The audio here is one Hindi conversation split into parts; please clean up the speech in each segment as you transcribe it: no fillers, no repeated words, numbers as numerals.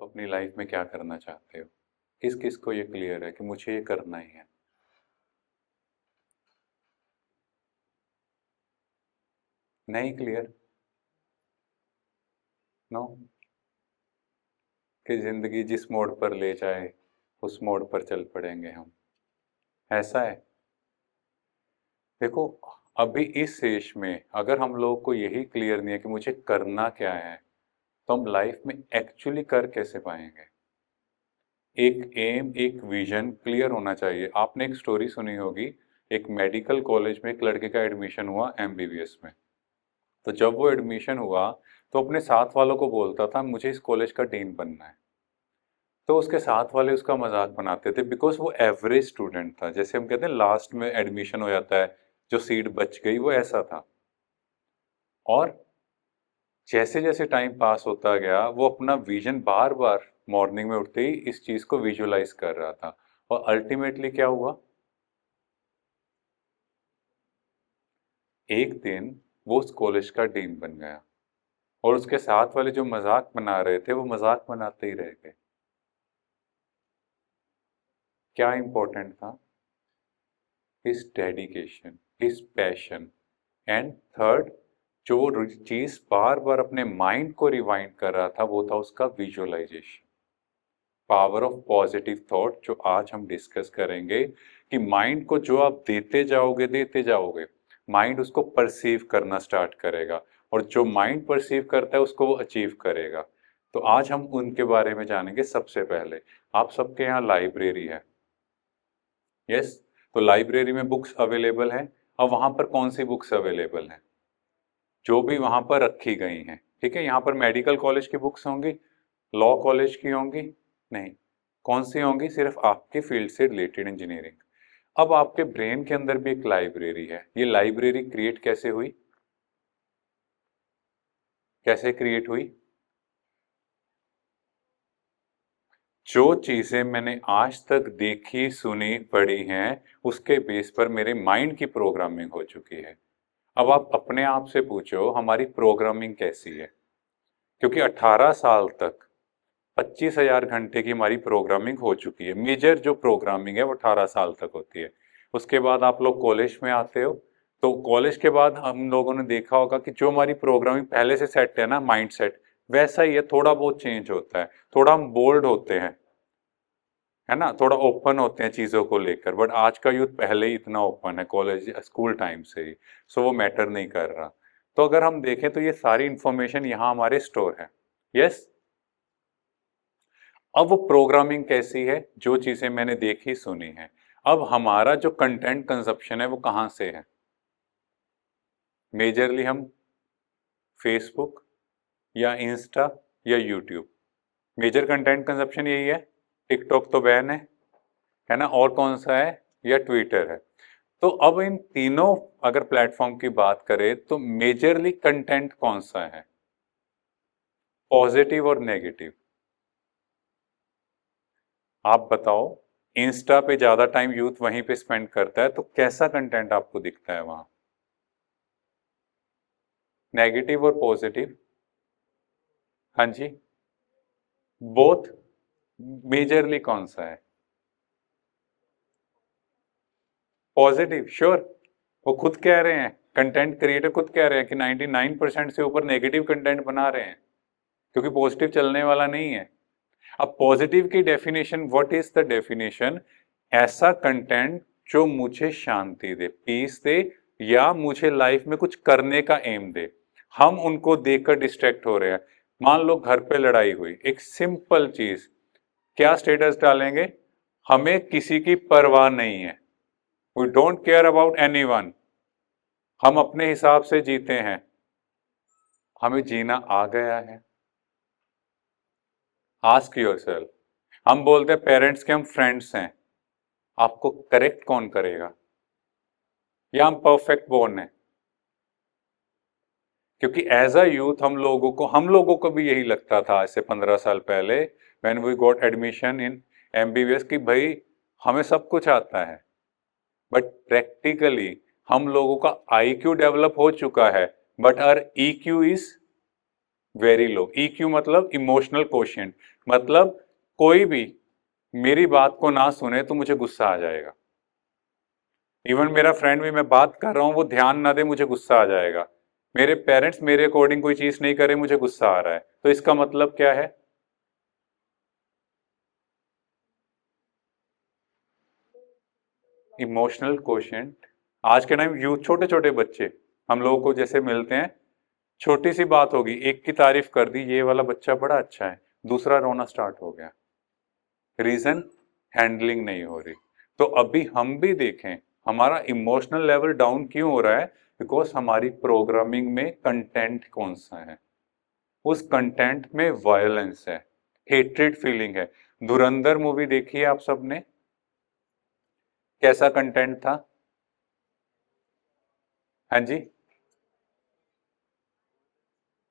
आप अपनी लाइफ में क्या करना चाहते हो? किस किस को ये क्लियर है कि मुझे ये करना ही है? नहीं क्लियर? नो? कि जिंदगी जिस मोड़ पर ले जाए उस मोड़ पर चल पड़ेंगे हम, ऐसा है? देखो, अभी इस एज में अगर हम लोगों को यही क्लियर नहीं है कि मुझे करना क्या है, तो हम लाइफ में एक्चुअली कर कैसे पाएंगे? एक एम, एक विजन क्लियर होना चाहिए। आपने एक स्टोरी सुनी होगी, एक मेडिकल कॉलेज में एक लड़के का एडमिशन हुआ एमबीबीएस में। तो जब वो एडमिशन हुआ तो अपने साथ वालों को बोलता था मुझे इस कॉलेज का डीन बनना है। तो उसके साथ वाले उसका मजाक बनाते थे बिकॉज वो एवरेज स्टूडेंट था। जैसे हम कहते हैं लास्ट में एडमिशन हो जाता है, जो सीट बच गई, वो ऐसा था। और जैसे जैसे टाइम पास होता गया वो अपना विजन बार बार मॉर्निंग में उठते ही इस चीज को विजुअलाइज कर रहा था। और अल्टीमेटली क्या हुआ? एक दिन वो उस कॉलेज का डीन बन गया। और उसके साथ वाले जो मजाक बना रहे थे वो मजाक बनाते ही रह गए। क्या इंपॉर्टेंट था? His dedication, his passion. And third, जो चीज बार बार अपने माइंड को रिवाइंड कर रहा था वो था उसका visualisation. Power of positive thought, जो आज हम डिस्कस करेंगे कि माइंड को जो आप देते जाओगे, माइंड उसको परसीव करना स्टार्ट करेगा। और जो माइंड परसीव करता है उसको वो अचीव करेगा। तो आज हम उनके बारे में जानेंगे। सबसे पहले, आप सबके यहाँ लाइब्रेरी है? यस। तो लाइब्रेरी में बुक्स अवेलेबल हैं। अब वहां पर कौन सी बुक्स अवेलेबल हैं? जो भी वहां पर रखी गई हैं। ठीक है, यहाँ पर मेडिकल कॉलेज की बुक्स होंगी, लॉ कॉलेज की होंगी? नहीं। कौन सी होंगी? सिर्फ आपके फील्ड से रिलेटेड इंजीनियरिंग। अब आपके ब्रेन के अंदर भी एक लाइब्रेरी है। ये लाइब्रेरी क्रिएट कैसे हुई? कैसे क्रिएट हुई? जो चीजें मैंने आज तक देखी, सुनी, पढ़ी हैं, उसके बेस पर मेरे माइंड की प्रोग्रामिंग हो चुकी है। अब आप अपने आप से पूछो हमारी प्रोग्रामिंग कैसी है? क्योंकि 18 साल तक 25,000 घंटे की हमारी प्रोग्रामिंग हो चुकी है। मेजर जो प्रोग्रामिंग है वो 18 साल तक होती है। उसके बाद आप लोग कॉलेज में आते हो। तो कॉलेज के बाद हम लोगों ने देखा होगा कि जो हमारी प्रोग्रामिंग पहले से सेट है ना, माइंड सेट, वैसा ही है, थोड़ा बहुत चेंज होता है। थोड़ा हम बोल्ड होते हैं, है ना, थोड़ा ओपन होते हैं चीज़ों को लेकर। बट आज का यूथ पहले ही इतना ओपन है, कॉलेज स्कूल टाइम से ही। सो वो मैटर नहीं कर रहा। तो अगर हम देखें तो ये सारी इंफॉर्मेशन यहाँ हमारे स्टोर है। यस। अब वो प्रोग्रामिंग कैसी है? जो चीज़ें मैंने देखी, सुनी है। अब हमारा जो कंटेंट कंजप्शन है वो कहाँ से है? मेजरली हम फेसबुक या इंस्टा या यूट्यूब, मेजर कंटेंट कंजप्शन यही है। टिकटॉक तो बैन है ना? और कौन सा है? या ट्विटर है। तो अब इन तीनों अगर प्लेटफॉर्म की बात करें तो मेजरली कंटेंट कौन सा है? पॉजिटिव और नेगेटिव? आप बताओ। इंस्टा पे ज्यादा टाइम यूथ वहीं पे स्पेंड करता है, तो कैसा कंटेंट आपको दिखता है वहां? नेगेटिव और पॉजिटिव? हाँ जी। बोथ? मेजरली कौन सा है? पॉजिटिव? श्योर? वो खुद कह रहे हैं, कंटेंट क्रिएटर खुद कह रहे हैं कि 99% से ऊपर नेगेटिव कंटेंट बना रहे हैं, क्योंकि पॉजिटिव चलने वाला नहीं है। अब पॉजिटिव की definition, what is the definition? ऐसा कंटेंट जो मुझे शांति दे, पीस दे, या मुझे लाइफ में कुछ करने का एम दे। हम उनको देखकर डिस्ट्रैक्ट हो रहे हैं। मान लो घर पे लड़ाई हुई, एक सिंपल चीज, क्या स्टेटस डालेंगे? हमें किसी की परवाह नहीं है। We don't care about anyone. हम अपने हिसाब से जीते हैं। हमें जीना आ गया है। Ask yourself. हम बोलते हैं पेरेंट्स के हम फ्रेंड्स हैं। आपको करेक्ट कौन करेगा? या हम परफेक्ट बोर्न है? क्योंकि एज अ यूथ हम लोगों को भी यही लगता था ऐसे 15 साल पहले, when we got admission in MBBS, कि भाई हमें सब कुछ आता है। बट प्रैक्टिकली हम लोगों का आईक्यू डेवलप हो चुका है, but our EQ is very low. EQ मतलब इमोशनल कोशिएंट। मतलब कोई भी मेरी बात को ना सुने तो मुझे गुस्सा आ जाएगा। इवन मेरा फ्रेंड भी, मैं बात कर रहा हूँ वो ध्यान ना दे, मुझे गुस्सा आ जाएगा। मेरे पेरेंट्स मेरे अकॉर्डिंग कोई चीज नहीं करे, मुझे गुस्सा आ रहा है। तो इसका मतलब क्या है? Emotional quotient. आज के टाइम यूथ, छोटे छोटे बच्चे हम लोगों को जैसे मिलते हैं, छोटी सी बात होगी, एक की तारीफ कर दी, ये वाला बच्चा बड़ा अच्छा है, दूसरा रोना स्टार्ट हो गया। रीजन? हैंडलिंग नहीं हो रही। तो अभी हम भी देखें, हमारा इमोशनल लेवल डाउन क्यों हो रहा है? बिकॉज हमारी प्रोग्रामिंग में कंटेंट कौन सा है? उस कंटेंट में वायलेंस है, हेट्रेड फीलिंग है। धुरंधर मूवी देखी है आप सबने? कैसा कंटेंट था? हाँ जी,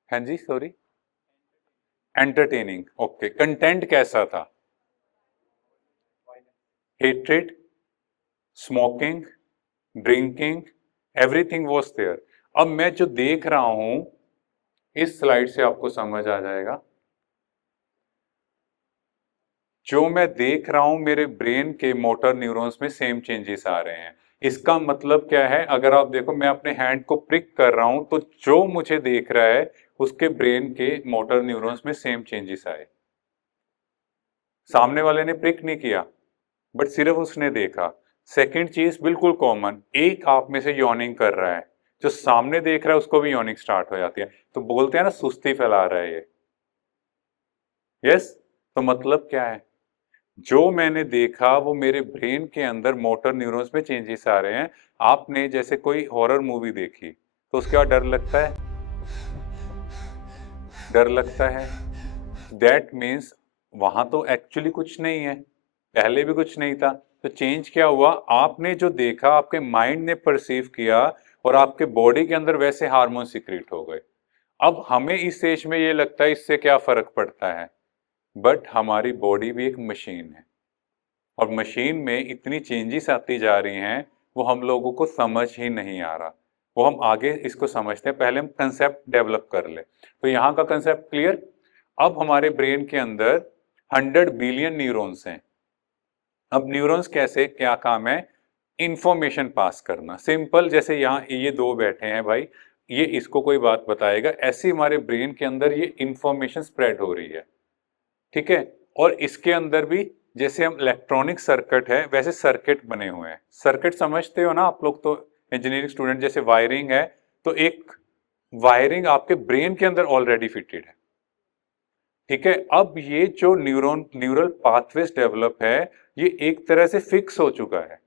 हाँ जी, सॉरी। Entertaining, okay. कंटेंट कैसा था? Hatred, smoking, drinking, everything was there. अब मैं जो देख रहा हूं, इस स्लाइड से आपको समझ आ जाएगा। जो मैं देख रहा हूं, मेरे ब्रेन के मोटर न्यूरॉन्स में सेम चेंजेस आ रहे हैं। इसका मतलब क्या है? अगर आप देखो, मैं अपने हैंड को प्रिक कर रहा हूं, तो जो मुझे देख रहा है उसके ब्रेन के मोटर न्यूरॉन्स में सेम चेंजेस आए। सामने वाले ने प्रिक नहीं किया, बट सिर्फ उसने देखा। सेकंड चीज बिल्कुल कॉमन, एक आप में से यॉर्निंग कर रहा है, जो सामने देख रहा है उसको भी यॉर्निंग स्टार्ट हो जाती है। तो बोलते हैं ना, सुस्ती फैला रहा है ये। यस। तो मतलब क्या है? जो मैंने देखा वो मेरे ब्रेन के अंदर मोटर न्यूरॉन्स में चेंजेस आ रहे हैं। आपने जैसे कोई हॉरर मूवी देखी, तो उसके बाद डर लगता है, डर लगता है। दैट मीन्स वहां तो एक्चुअली कुछ नहीं है, पहले भी कुछ नहीं था। तो चेंज क्या हुआ? आपने जो देखा, आपके माइंड ने परसीव किया, और आपके बॉडी के अंदर वैसे हार्मोन सिक्रीट हो गए। अब हमें इस एज में ये लगता है इससे क्या फर्क पड़ता है, बट हमारी बॉडी भी एक मशीन है, और मशीन में इतनी चेंजेस आती जा रही हैं, वो हम लोगों को समझ ही नहीं आ रहा। वो हम आगे इसको समझते हैं, पहले हम कंसेप्ट डेवलप कर ले। तो यहाँ का कंसेप्ट क्लियर? अब हमारे ब्रेन के अंदर 100 बिलियन न्यूरॉन्स हैं। अब न्यूरॉन्स कैसे, क्या काम है? इंफॉर्मेशन पास करना। सिंपल, जैसे यहाँ ये दो बैठे हैं भाई, ये इसको कोई बात बताएगा, ऐसे हमारे ब्रेन के अंदर ये इंफॉर्मेशन स्प्रेड हो रही है। ठीक है? और इसके अंदर भी, जैसे हम इलेक्ट्रॉनिक सर्किट है, वैसे सर्किट बने हुए हैं। सर्किट समझते हो ना आप लोग तो, इंजीनियरिंग स्टूडेंट, जैसे वायरिंग है, तो एक वायरिंग आपके ब्रेन के अंदर ऑलरेडी फिटेड है। ठीक है? अब ये जो न्यूरल पाथवेज डेवलप है, ये एक तरह से फिक्स हो चुका है।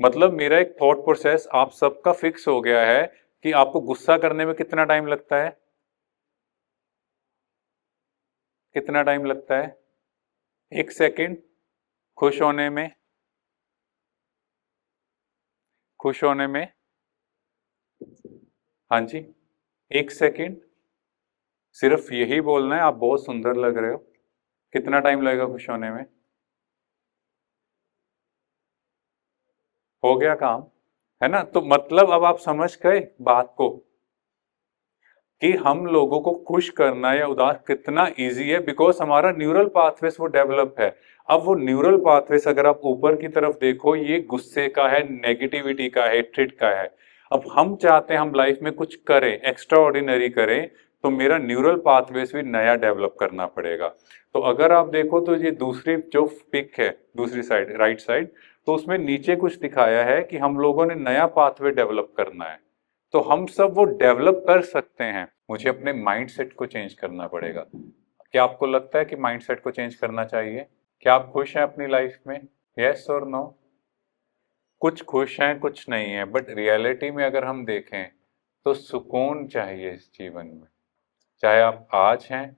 मतलब मेरा एक थॉट प्रोसेस आप सबका फिक्स हो गया है कि आपको गुस्सा करने में कितना टाइम लगता है? कितना टाइम लगता है? 1 सेकेंड। खुश होने में? खुश होने में? हाँ जी, 1 सेकेंड। सिर्फ यही बोलना है, आप बहुत सुंदर लग रहे हो। कितना टाइम लगेगा खुश होने में? हो गया काम। है ना? तो मतलब अब आप समझ गए बात को, कि हम लोगों को खुश करना या उदास कितना इजी है, बिकॉज हमारा न्यूरल पाथवेज वो डेवलप है। अब वो न्यूरल पाथवेज अगर आप ऊपर की तरफ देखो, ये गुस्से का है, नेगेटिविटी का है, हेट्रेड का है। अब हम चाहते हैं हम लाइफ में कुछ करें, एक्स्ट्रा ऑर्डिनरी करें, तो मेरा न्यूरल पाथवेज भी नया डेवलप करना पड़ेगा। तो अगर आप देखो, तो ये दूसरी जो पिक है, दूसरी साइड, राइट साइड, तो उसमें नीचे कुछ दिखाया है कि हम लोगों ने नया पाथवे डेवलप करना है। तो हम सब वो डेवलप कर सकते हैं, मुझे अपने माइंडसेट को चेंज करना पड़ेगा। क्या आपको लगता है कि माइंडसेट को चेंज करना चाहिए? क्या आप खुश हैं अपनी लाइफ में? यस और नो? कुछ खुश हैं, कुछ नहीं है, बट रियलिटी में अगर हम देखें, तो सुकून चाहिए इस जीवन में। चाहे आप आज हैं,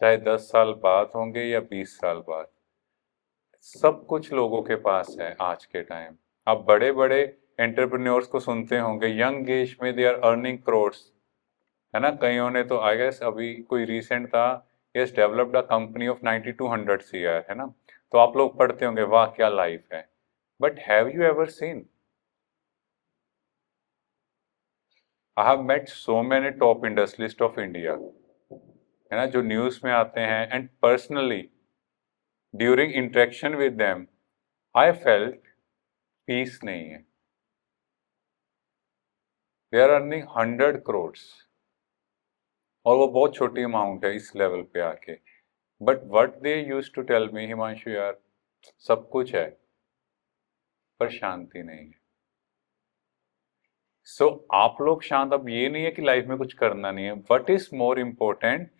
चाहे 10 साल बाद होंगे या 20 साल बाद, सब कुछ लोगों के पास है आज के टाइम। आप बड़े बड़े एंटरप्रेन्योर्स को सुनते होंगे, यंग एज में दे आर अर्निंग करोड्स। है ना? कईयों ने तो, आई गेस अभी कोई रिसेंट था, yes, developed a company of 9200 CR। है ना? तो आप लोग पढ़ते होंगे, वाह क्या लाइफ है। But have you ever seen, I have met so many top industrialist of India, है ना, जो न्यूज़ में आते हैं, and personally during interaction with them I felt peace नहीं है। दे आर अर्निंग 100 crores और वो बहुत छोटी अमाउंट है इस लेवल पे आके। But what they use to tell me, Himanshu यार सब कुछ है पर शांति नहीं है। सो आप लोग शांत, अब ये नहीं है कि लाइफ में कुछ करना नहीं है, वट इज मोर इम्पोर्टेंट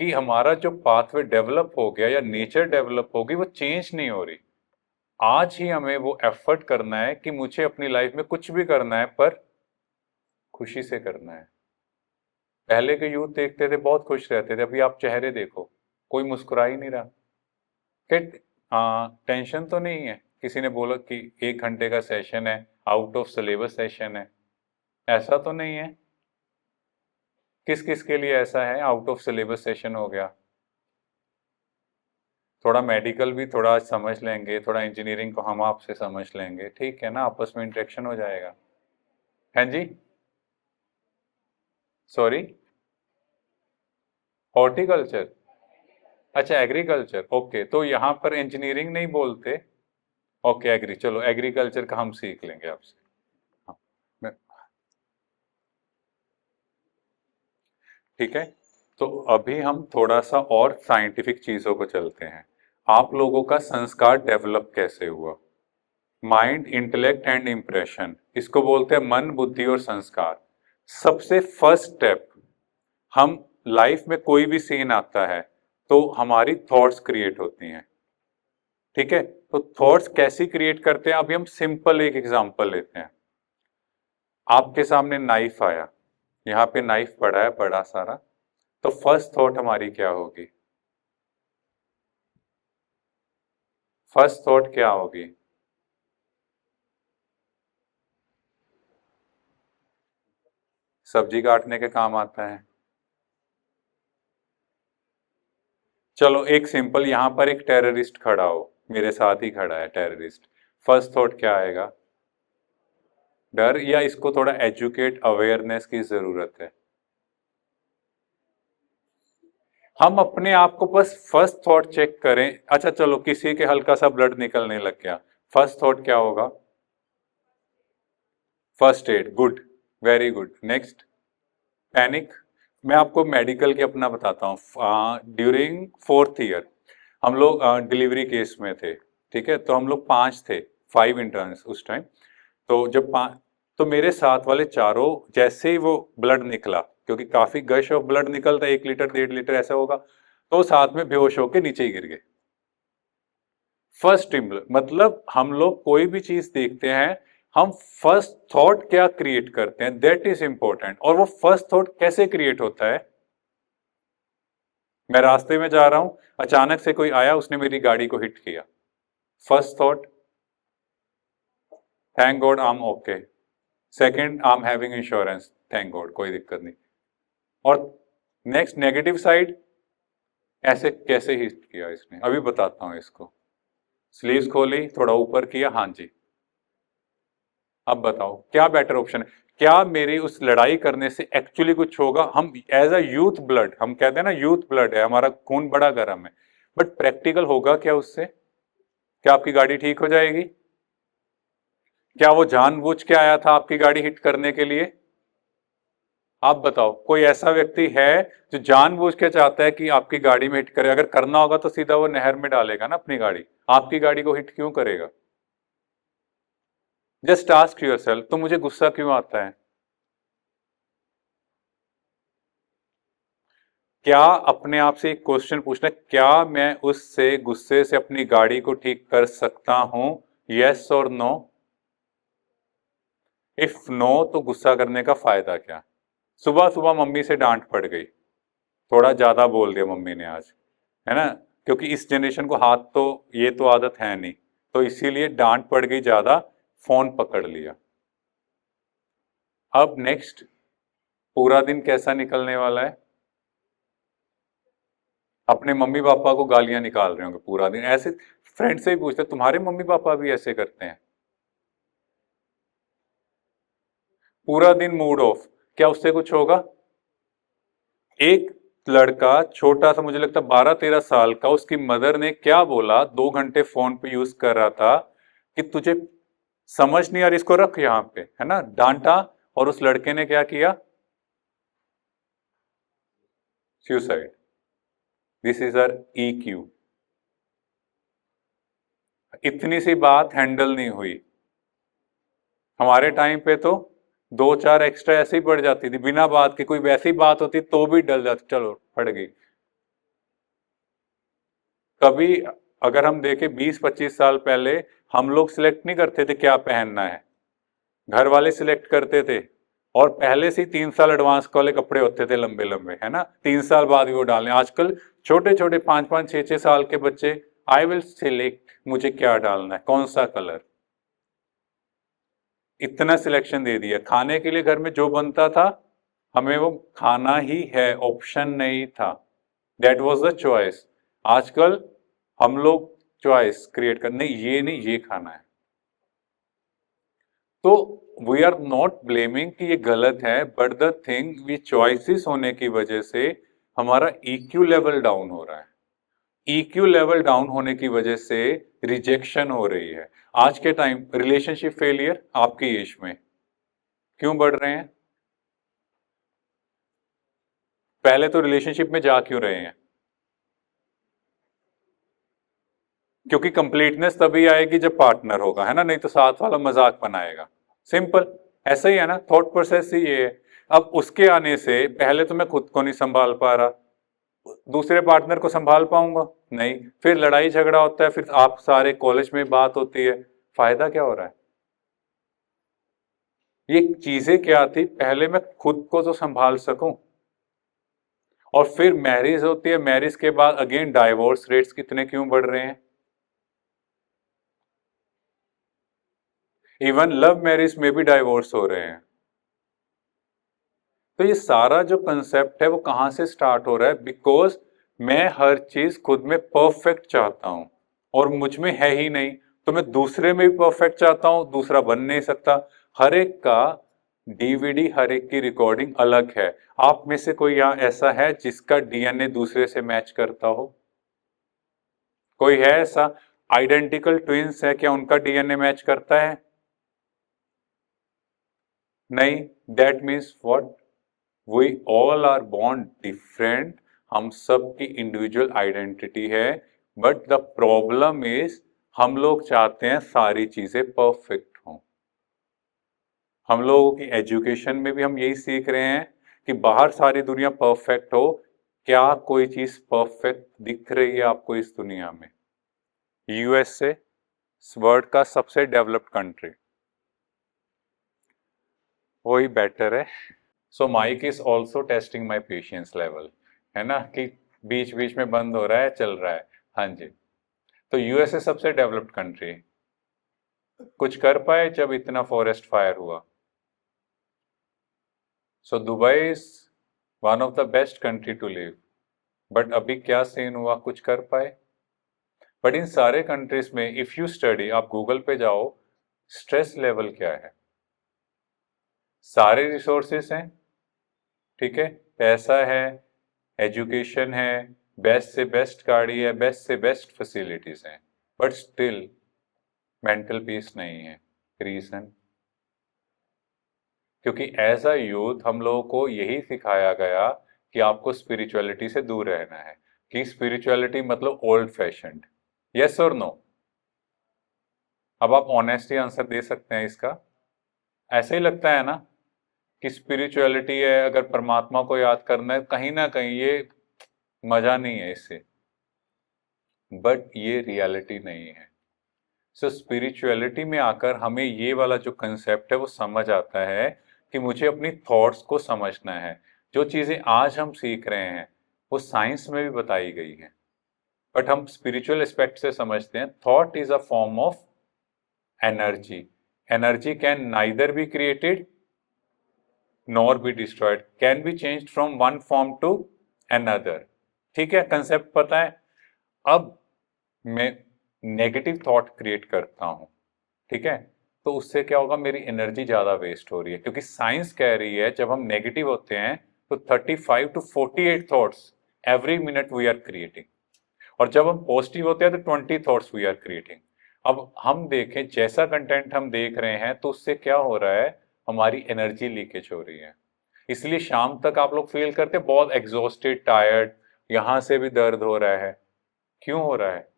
कि हमारा जो पाथवे डेवलप हो गया या नेचर डेवलप होगी वो चेंज नहीं हो रही। आज ही हमें वो एफर्ट करना है कि मुझे अपनी लाइफ में कुछ भी करना है पर खुशी से करना है। पहले के यूथ देखते थे बहुत खुश रहते थे, अभी आप चेहरे देखो कोई मुस्कुरा ही नहीं रहा। कि टेंशन तो नहीं है, किसी ने बोला कि 1 घंटे का सेशन है, आउट ऑफ सिलेबस सेशन है, ऐसा तो नहीं है। किस किस के लिए ऐसा है आउट ऑफ सिलेबस सेशन हो गया? थोड़ा मेडिकल भी थोड़ा समझ लेंगे, थोड़ा इंजीनियरिंग को हम आपसे समझ लेंगे, ठीक है ना, आपस में इंटरेक्शन हो जाएगा। हैं जी, सॉरी, हॉर्टिकल्चर, अच्छा एग्रीकल्चर, ओके, तो यहाँ पर इंजीनियरिंग नहीं बोलते। ओके एग्री, चलो एग्रीकल्चर का हम सीख लेंगे आपसे। हाँ, ठीक है, तो अभी हम थोड़ा सा और साइंटिफिक चीजों को चलते हैं। आप लोगों का संस्कार डेवलप कैसे हुआ? माइंड, इंटेलेक्ट एंड इम्प्रेशन, इसको बोलते हैं मन, बुद्धि और संस्कार। सबसे फर्स्ट स्टेप, हम लाइफ में कोई भी सीन आता है तो हमारी थॉट्स क्रिएट होती हैं, ठीक है? तो थॉट्स कैसी क्रिएट करते हैं, अभी हम सिंपल एक एग्जांपल लेते हैं। आपके सामने नाइफ आया, यहाँ पे नाइफ पड़ा है बड़ा सारा, तो फर्स्ट थॉट हमारी क्या होगी? फर्स्ट थॉट क्या होगी? सब्जी काटने के काम आता है। चलो एक सिंपल, यहां पर एक टेररिस्ट खड़ा हो, मेरे साथ ही खड़ा है टेररिस्ट, फर्स्ट थॉट क्या आएगा? डर, या इसको थोड़ा एजुकेट, अवेयरनेस की जरूरत है। हम अपने आप को बस फर्स्ट थॉट चेक करें। अच्छा चलो, किसी के हल्का सा ब्लड निकलने लग गया, फर्स्ट थॉट क्या होगा? First aid, good, very good, next? Panic. मैं आपको मेडिकल के अपना बताता हूँ। ड्यूरिंग 4th ईयर हम लोग डिलीवरी केस में थे, ठीक है, तो हम लोग 5 थे, 5 इंटर्न्स उस टाइम। तो जब 5, तो मेरे साथ वाले चारों, जैसे ही वो ब्लड निकला, क्योंकि काफी गश ऑफ ब्लड निकलता है, 1 लीटर 1.5 लीटर ऐसा होगा, तो साथ में बेहोश होके नीचे ही गिर गए। फर्स्ट मतलब हम लोग कोई भी चीज देखते हैं, हम फर्स्ट थॉट क्या क्रिएट करते हैं, दैट इज इंपॉर्टेंट। और वो फर्स्ट थॉट कैसे क्रिएट होता है? मैं रास्ते में जा रहा हूं, अचानक से कोई आया, उसने मेरी गाड़ी को हिट किया, first thought, thank God I am okay. Second, I am having insurance, thank God, कोई दिक्कत नहीं। और नेक्स्ट नेगेटिव साइड, ऐसे कैसे हिट किया इसने, अभी बताता हूं इसको। स्लीव्स खोली, थोड़ा ऊपर किया, हाँ जी। अब बताओ क्या बेटर ऑप्शन है? क्या मेरी उस लड़ाई करने से एक्चुअली कुछ होगा? हम एज अ यूथ ब्लड, हम कहते हैं ना यूथ ब्लड है, हमारा खून बड़ा गर्म है, बट प्रैक्टिकल होगा क्या उससे? क्या आपकी गाड़ी ठीक हो जाएगी? क्या वो जानबूझ के आया था आपकी गाड़ी हिट करने के लिए? आप बताओ, कोई ऐसा व्यक्ति है जो जानबूझ के चाहता है कि आपकी गाड़ी में हिट करे? अगर करना होगा तो सीधा वो नहर में डालेगा ना अपनी गाड़ी, आपकी गाड़ी को हिट क्यों करेगा? जस्ट आस्क योरसेल्फ, तो मुझे गुस्सा क्यों आता है? क्या अपने आप से एक क्वेश्चन पूछना, क्या मैं उससे गुस्से से अपनी गाड़ी को ठीक कर सकता हूं? यस और नो? इफ नो, तो गुस्सा करने का फायदा क्या? सुबह सुबह मम्मी से डांट पड़ गई, थोड़ा ज्यादा बोल दिया मम्मी ने आज, है ना, क्योंकि इस जनरेशन को हाथ तो, ये तो आदत है नहीं, तो इसीलिए डांट पड़ गई ज्यादा, फोन पकड़ लिया। अब नेक्स्ट, पूरा दिन कैसा निकलने वाला है? अपने मम्मी पापा को गालियां निकाल रहे होंगे पूरा दिन ऐसे। फ्रेंड से ही पूछते, तुम्हारे मम्मी पापा भी ऐसे करते हैं? पूरा दिन मूड ऑफ, क्या उससे कुछ होगा? एक लड़का छोटा सा, मुझे लगता 12-13 साल का, उसकी मदर ने क्या बोला, 2 घंटे फोन पे यूज कर रहा था, कि तुझे समझ नहीं आ रही, इसको रख यहाँ पे, है ना, डांटा। और उस लड़के ने क्या किया? Suicide. This is our EQ। इतनी सी बात हैंडल नहीं हुई। हमारे टाइम पे तो 2-4 एक्स्ट्रा ऐसे ही पड़ जाती थी बिना बात के, कोई वैसी बात होती तो भी डल जाती, चलो पड़ गई। कभी अगर हम देखें 20-25 साल पहले, हम लोग सिलेक्ट नहीं करते थे क्या पहनना है, घर वाले सिलेक्ट करते थे। और पहले से ही 3 साल एडवांस वाले कपड़े होते थे लंबे लंबे, है ना, 3 साल बाद भी वो डालने। आजकल छोटे छोटे 5-5, 6-6 साल के बच्चे, आई विल सिलेक्ट, मुझे क्या डालना है, कौन सा कलर। इतना सिलेक्शन दे दिया। खाने के लिए घर में जो बनता था, हमें वो खाना ही है, ऑप्शन नहीं था। That was the choice. आजकल हम लोग चॉइस क्रिएट कर, नहीं ये नहीं, ये खाना है। तो वी आर नॉट ब्लेमिंग कि ये गलत है, बट द थिंग, ये चॉइसेस होने की वजह से हमारा EQ लेवल डाउन हो रहा है। EQ लेवल डाउन होने की वजह से रिजेक्शन हो रही है। आज के टाइम रिलेशनशिप फेलियर आपकी एज में क्यों बढ़ रहे हैं? पहले तो रिलेशनशिप में जा क्यों रहे हैं? क्योंकि कंप्लीटनेस तभी आएगी जब पार्टनर होगा, है ना, नहीं तो साथ वाला मजाक बनाएगा। सिंपल, ऐसा ही है ना, थॉट प्रोसेस ही ये है। अब उसके आने से पहले तो मैं खुद को नहीं संभाल पा रहा, दूसरे पार्टनर को संभाल पाऊंगा नहीं, फिर लड़ाई झगड़ा होता है, फिर आप सारे कॉलेज में बात होती है, फायदा क्या हो रहा है? ये चीजें क्या थी, पहले मैं खुद को तो संभाल सकूं। और फिर मैरिज होती है, मैरिज के बाद अगेन डाइवोर्स रेट्स कितने क्यों बढ़ रहे हैं? इवन लव मैरिज में भी डाइवोर्स हो रहे हैं। तो ये सारा जो कंसेप्ट है वो कहां से स्टार्ट हो रहा है? बिकॉज मैं हर चीज खुद में परफेक्ट चाहता हूं, और मुझ में है ही नहीं, तो मैं दूसरे में भी परफेक्ट चाहता हूं, दूसरा बन नहीं सकता। हर एक का DVD, हर एक की रिकॉर्डिंग अलग है। आप में से कोई यहाँ ऐसा है जिसका DNA दूसरे से मैच करता हो? कोई है ऐसा? आइडेंटिकल ट्विंस है, क्या उनका DNA मैच करता है? नहीं। That means what? We all are born different. हम सब की इंडिविजुअल आइडेंटिटी है। बट द प्रॉब्लम इज, हम लोग चाहते हैं सारी चीजें परफेक्ट हों। हम लोगों की एजुकेशन में भी हम यही सीख रहे हैं कि बाहर सारी दुनिया परफेक्ट हो। क्या कोई चीज परफेक्ट दिख रही है आपको इस दुनिया में? USA वर्ल्ड का सबसे डेवलप्ड कंट्री, वही बेटर है। So Mike is also testing my patience level, है ना, कि बीच बीच में बंद हो रहा है, चल रहा है। हाँ जी। तो USA सबसे डेवलप्ड कंट्री, कुछ कर पाए जब इतना फॉरेस्ट फायर हुआ? So Dubai is one of the best country to live, but अभी क्या सीन हुआ, कुछ कर पाए? बट इन सारे कंट्रीज में इफ यू स्टडी, आप गूगल पे जाओ, स्ट्रेस लेवल क्या है? सारे रिसोर्सेस हैं, ठीक है, पैसा है, एजुकेशन है, बेस्ट से बेस्ट गाड़ी है, बेस्ट से बेस्ट फैसिलिटीज हैं, बट स्टिल मेंटल पीस नहीं है। रीजन? क्योंकि एज अ यूथ हम लोगों को यही सिखाया गया कि आपको स्पिरिचुअलिटी से दूर रहना है, कि स्पिरिचुअलिटी मतलब ओल्ड फैशन्ड। यस और नो? अब आप ऑनेस्टली आंसर दे सकते हैं इसका? ऐसे ही लगता है ना कि स्पिरिचुअलिटी है, अगर परमात्मा को याद करना है, कहीं ना कहीं ये मजा नहीं है इससे, बट ये रियलिटी नहीं है। सो स्पिरिचुअलिटी में आकर हमें ये वाला जो कंसेप्ट है वो समझ आता है कि मुझे अपनी थॉट्स को समझना है। जो चीज़ें आज हम सीख रहे हैं वो साइंस में भी बताई गई हैं, बट हम स्पिरिचुअल एस्पेक्ट से समझते हैं। Thought is a form of energy. Energy can neither be created nor be destroyed, can be changed from one form to another. ठीक है, कंसेप्ट पता है? अब मैं नेगेटिव थॉट क्रिएट करता हूं, ठीक है, तो उससे क्या होगा, मेरी एनर्जी ज़्यादा वेस्ट हो रही है। क्योंकि साइंस कह रही है जब हम नेगेटिव होते हैं तो 35 to 48 thoughts every minute we are creating. और जब हम पॉजिटिव होते हैं तो 20 थॉट्स वी आर क्रिएटिंग। अब हम देखें जैसा कंटेंट हम देख रहे हैं तो उससे क्या हो रहा है, हमारी एनर्जी लीकेज हो रही है। इसलिए शाम तक आप लोग फील करते हैं बहुत एग्जॉस्टेड, टायर्ड, यहाँ से भी दर्द हो रहा है। क्यों हो रहा है?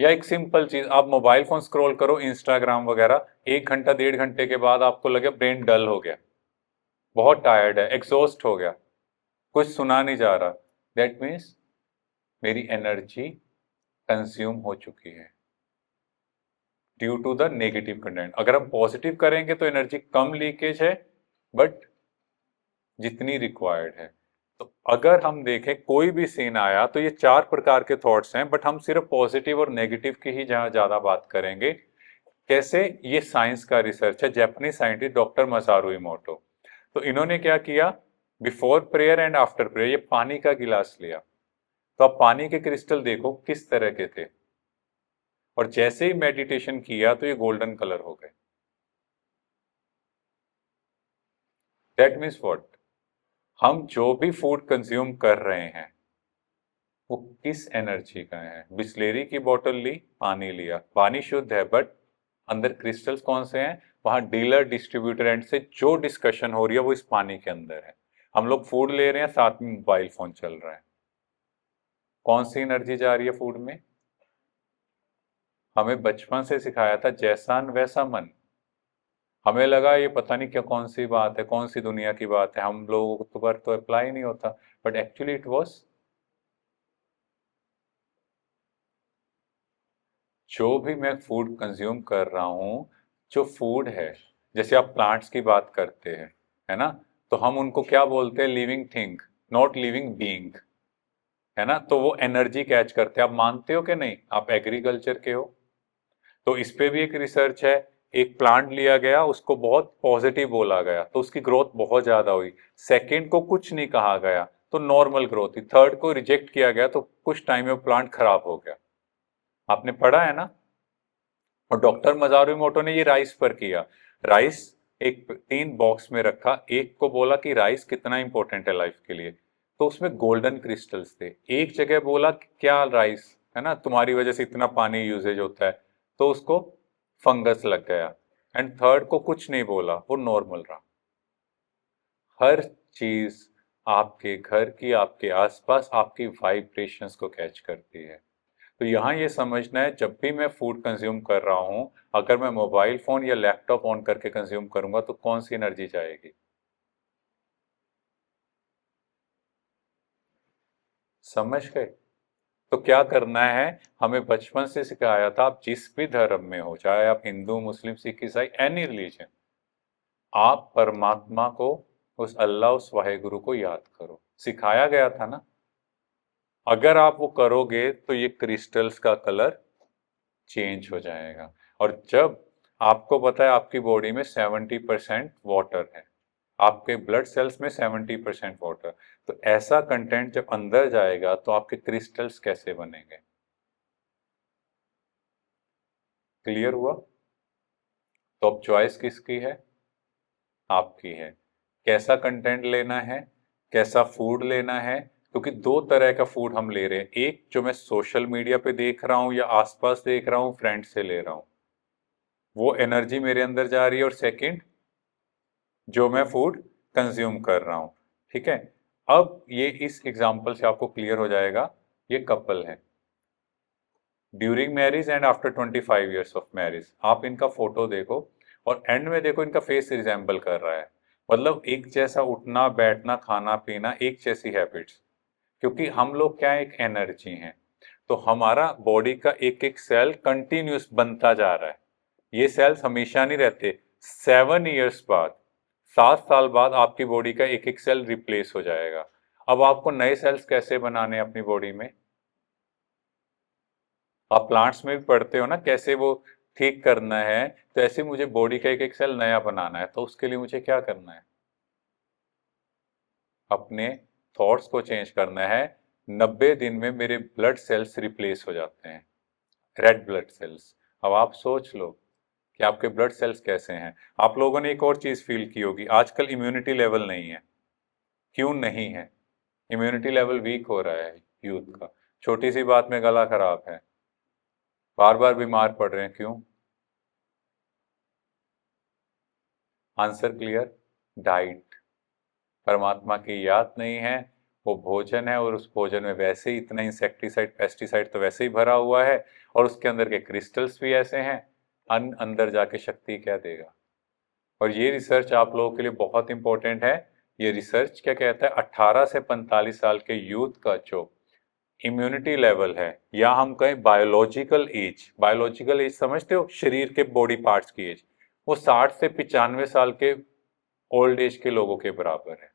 या एक सिंपल चीज, आप मोबाइल फोन स्क्रॉल करो, इंस्टाग्राम वगैरह, 1 घंटा 1.5 घंटे के बाद आपको लगे ब्रेन डल हो गया, बहुत टायर्ड है, एग्जॉस्ट हो गया, कुछ सुना नहीं जा रहा, दैट मीन्स मेरी एनर्जी कंज्यूम हो चुकी है due to the negative content. अगर हम पॉजिटिव करेंगे तो एनर्जी कम लीकेज है, बट जितनी रिक्वायर्ड है। तो अगर हम देखें कोई भी सीन आया तो ये 4 प्रकार के थॉट्स हैं, बट हम सिर्फ पॉजिटिव और नेगेटिव की ही जहाँ ज़्यादा बात करेंगे। कैसे? ये साइंस का रिसर्च है, जापानीज साइंटिस्ट डॉक्टर मसारू इमोटो। तो इन्होंने क्या किया, before prayer and after prayer ये पानी का गिलास लिया, तो आप पानी के क्रिस्टल देखो किस तरह के थे, और जैसे ही मेडिटेशन किया तो ये गोल्डन कलर हो गए। दैट मीन्स व्हाट, हम जो भी फूड कंज्यूम कर रहे हैं वो किस एनर्जी का है। बिस्लेरी की बोतल ली, पानी लिया, पानी शुद्ध है, बट अंदर क्रिस्टल्स कौन से हैं? वहां डीलर डिस्ट्रीब्यूटर एंड से जो डिस्कशन हो रही है वो इस पानी के अंदर है। हम लोग फूड ले रहे हैं, साथ में मोबाइल फोन चल रहा है, कौन सी एनर्जी जा रही है फूड में? हमें बचपन से सिखाया था जैसा अन्न वैसा मन। हमें लगा ये पता नहीं क्या कौन सी बात है, कौन सी दुनिया की बात है, हम लोगों पर तो अप्लाई नहीं होता, बट एक्चुअली इट वॉज। जो भी मैं फूड कंज्यूम कर रहा हूँ, जो फूड है, जैसे आप प्लांट्स की बात करते हैं, है ना, तो हम उनको क्या बोलते हैं? Living thing, not living being, है ना। तो वो एनर्जी कैच करते हैं, आप मानते हो कि नहीं? आप एग्रीकल्चर के हो, तो इस पे भी एक रिसर्च है। एक प्लांट लिया गया, उसको बहुत पॉजिटिव बोला गया तो उसकी ग्रोथ बहुत ज्यादा हुई। सेकंड को कुछ नहीं कहा गया तो नॉर्मल ग्रोथ हुई। थर्ड को रिजेक्ट किया गया तो कुछ टाइम में प्लांट खराब हो गया। आपने पढ़ा है ना। और डॉक्टर मजारू मोटो ने ये राइस पर किया। राइस एक 3 बॉक्स में रखा, एक को बोला कि राइस कितना इंपॉर्टेंट है लाइफ के लिए, तो उसमें गोल्डन क्रिस्टल्स थे। एक जगह बोला कि क्या राइस, है ना, तुम्हारी वजह से इतना पानी यूजेज होता है, तो उसको फंगस लग गया। एंड थर्ड को कुछ नहीं बोला, वो नॉर्मल रहा। हर चीज आपके घर की, आपके आसपास आपकी वाइब्रेशंस को कैच करती है। तो यहाँ ये समझना है, जब भी मैं फूड कंज्यूम कर रहा हूँ, अगर मैं मोबाइल फोन या लैपटॉप ऑन करके कंज्यूम करूंगा तो कौन सी एनर्जी जाएगी? समझ गए? तो क्या करना है, हमें बचपन से सिखाया था, आप जिस भी धर्म में हो, चाहे आप हिंदू, मुस्लिम, सिख, ईसाई, एनी रिलीजन, आप परमात्मा को, उस अल्लाह, उस वाहेगुरु को याद करो। सिखाया गया था ना। अगर आप वो करोगे तो ये क्रिस्टल्स का कलर चेंज हो जाएगा। और जब आपको पता है आपकी बॉडी में 70% वाटर है, आपके ब्लड सेल्स में 70% वाटर, तो ऐसा कंटेंट जब अंदर जाएगा तो आपके क्रिस्टल्स कैसे बनेंगे? क्लियर हुआ? तो अब चॉइस किसकी है? आपकी है। कैसा कंटेंट लेना है, कैसा फूड लेना है, क्योंकि 2 तरह का फूड हम ले रहे हैं। एक जो मैं सोशल मीडिया पे देख रहा हूँ या आसपास देख रहा हूँ, फ्रेंड से ले रहा हूँ, वो एनर्जी मेरे अंदर जा रही है। और सेकंड, जो मैं फूड कंज्यूम कर रहा हूँ। ठीक है। अब ये इस एग्जांपल से आपको क्लियर हो जाएगा। ये कपल है, during marriage and after 25 years of marriage. आप इनका फोटो देखो और एंड में देखो, इनका फेस रिजेंबल कर रहा है। मतलब एक जैसा उठना बैठना, खाना पीना, एक जैसी हैबिट्स। क्योंकि हम लोग क्या है, एक एनर्जी हैं। तो हमारा बॉडी का एक एक सेल कंटिन्यूस बनता जा रहा है। ये सेल्स हमेशा नहीं रहते। 7 ईयर्स बाद, 7 साल बाद आपकी बॉडी का एक एक सेल रिप्लेस हो जाएगा। अब आपको नए सेल्स कैसे बनाने हैं अपनी बॉडी में? आप प्लांट्स में भी पढ़ते हो ना कैसे वो ठीक करना है, तो ऐसे मुझे बॉडी का एक एक सेल नया बनाना है, तो उसके लिए मुझे क्या करना है? अपने थॉट्स को चेंज करना है। 90 दिन में मेरे ब्लड सेल्स रिप्लेस हो जाते हैं, रेड ब्लड सेल्स। अब आप सोच लो कि आपके ब्लड सेल्स कैसे हैं। आप लोगों ने एक और चीज फील की होगी, आजकल इम्यूनिटी लेवल नहीं है। क्यों नहीं है? इम्यूनिटी लेवल वीक हो रहा है यूथ का, छोटी सी बात में गला खराब है, बार बार बीमार पड़ रहे हैं, क्यों? Answer clear? डाइट। परमात्मा की याद नहीं है, वो भोजन है, और उस भोजन में वैसे ही इतना इंसेक्टिसाइड पेस्टिसाइड तो वैसे ही भरा हुआ है, और उसके अंदर के क्रिस्टल्स भी ऐसे हैं, अंदर जाके शक्ति क्या देगा? और ये रिसर्च आप लोगों के लिए बहुत इंपॉर्टेंट है। ये रिसर्च क्या कहता है, 18 से 45 साल के यूथ का जो इम्यूनिटी लेवल है, या हम कहें बायोलॉजिकल एज समझते हो, शरीर के बॉडी पार्ट्स की एज, वो 60 से 95 साल के ओल्ड एज के लोगों के बराबर है।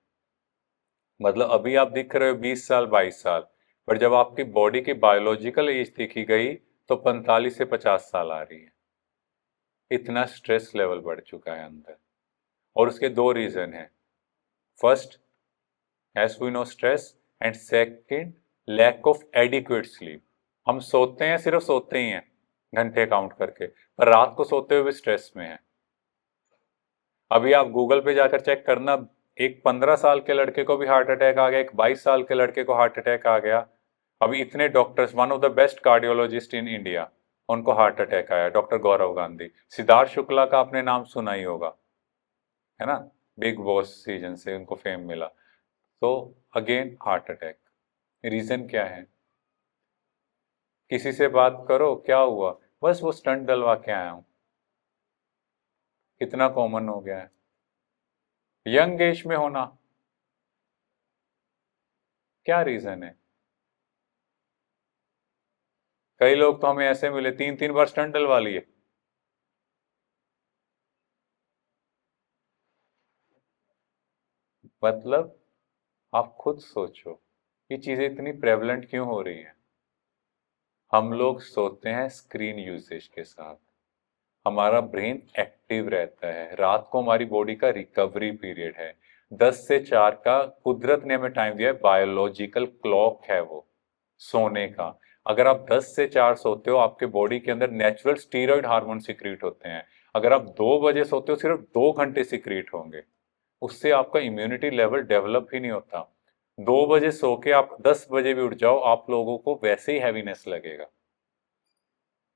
मतलब अभी आप दिख रहे हो 20 साल 22 साल, पर जब आपकी बॉडी की बायोलॉजिकल एज देखी गई तो 45 से 50 साल आ रही है। इतना स्ट्रेस लेवल बढ़ चुका है अंदर, और उसके दो रीजन है। First, as we know, stress, and second, lack of adequate sleep. हम सोते हैं, सिर्फ सोते ही हैं घंटे काउंट करके, पर रात को सोते हुए भी स्ट्रेस में है। अभी आप गूगल पे जाकर चेक करना, एक 15 साल के लड़के को भी हार्ट अटैक आ गया, एक 22 साल के लड़के को हार्ट अटैक आ गया। अभी इतने doctors, one of the best cardiologist in India, उनको हार्ट अटैक आया, डॉक्टर गौरव गांधी। सिद्धार्थ शुक्ला का आपने नाम सुना ही होगा, है ना, बिग बॉस सीजन से उनको फेम मिला। तो अगेन हार्ट अटैक, रीजन क्या है? किसी से बात करो, क्या हुआ, बस वो स्टंट डलवा के आया हूं। कितना कॉमन हो गया है यंग एज में होना। क्या रीजन है? कई लोग तो हमें ऐसे मिले 3-3 बार स्टंट डलवा लिए। मतलब आप खुद सोचो, ये चीजें इतनी प्रेवलेंट क्यों हो रही हैं? हम लोग सोते हैं स्क्रीन यूसेज के साथ, हमारा ब्रेन एक्टिव रहता है, रात को हमारी बॉडी का रिकवरी पीरियड है, 10 से 4 का कुदरत ने हमें टाइम दिया है, बायोलॉजिकल क्लॉक है वो सोने का। अगर आप 10 से 4 सोते हो, आपके बॉडी के अंदर नेचुरल स्टीरॉयड हार्मोन सिक्रीट होते हैं। अगर आप 2 बजे सोते हो, सिर्फ 2 घंटे सिक्रीट होंगे, उससे आपका इम्यूनिटी लेवल डेवलप ही नहीं होता। 2 बजे सो के आप 10 बजे भी उठ जाओ, आप लोगों को वैसे ही हैवीनेस लगेगा।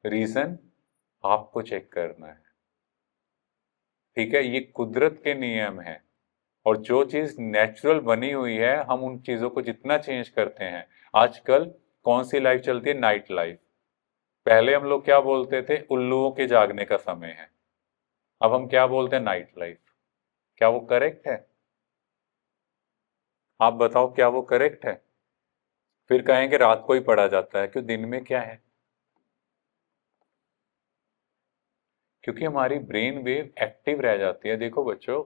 रीजन आपको चेक करना है, ठीक है? ये कुदरत के नियम है, और जो चीज नेचुरल बनी हुई है, हम उन चीजों को जितना चेंज करते हैं। आजकल कौन सी लाइफ चलती है? Night life. पहले हम लोग क्या बोलते थे? उल्लुओं के जागने का समय है। अब हम क्या बोलते हैं? Night life. क्या वो करेक्ट है? आप बताओ, क्या वो करेक्ट है? फिर कहेंगे रात को ही पढ़ा जाता है, क्यों? दिन में क्या है? क्योंकि हमारी ब्रेन वेव एक्टिव रह जाती है। देखो बच्चों,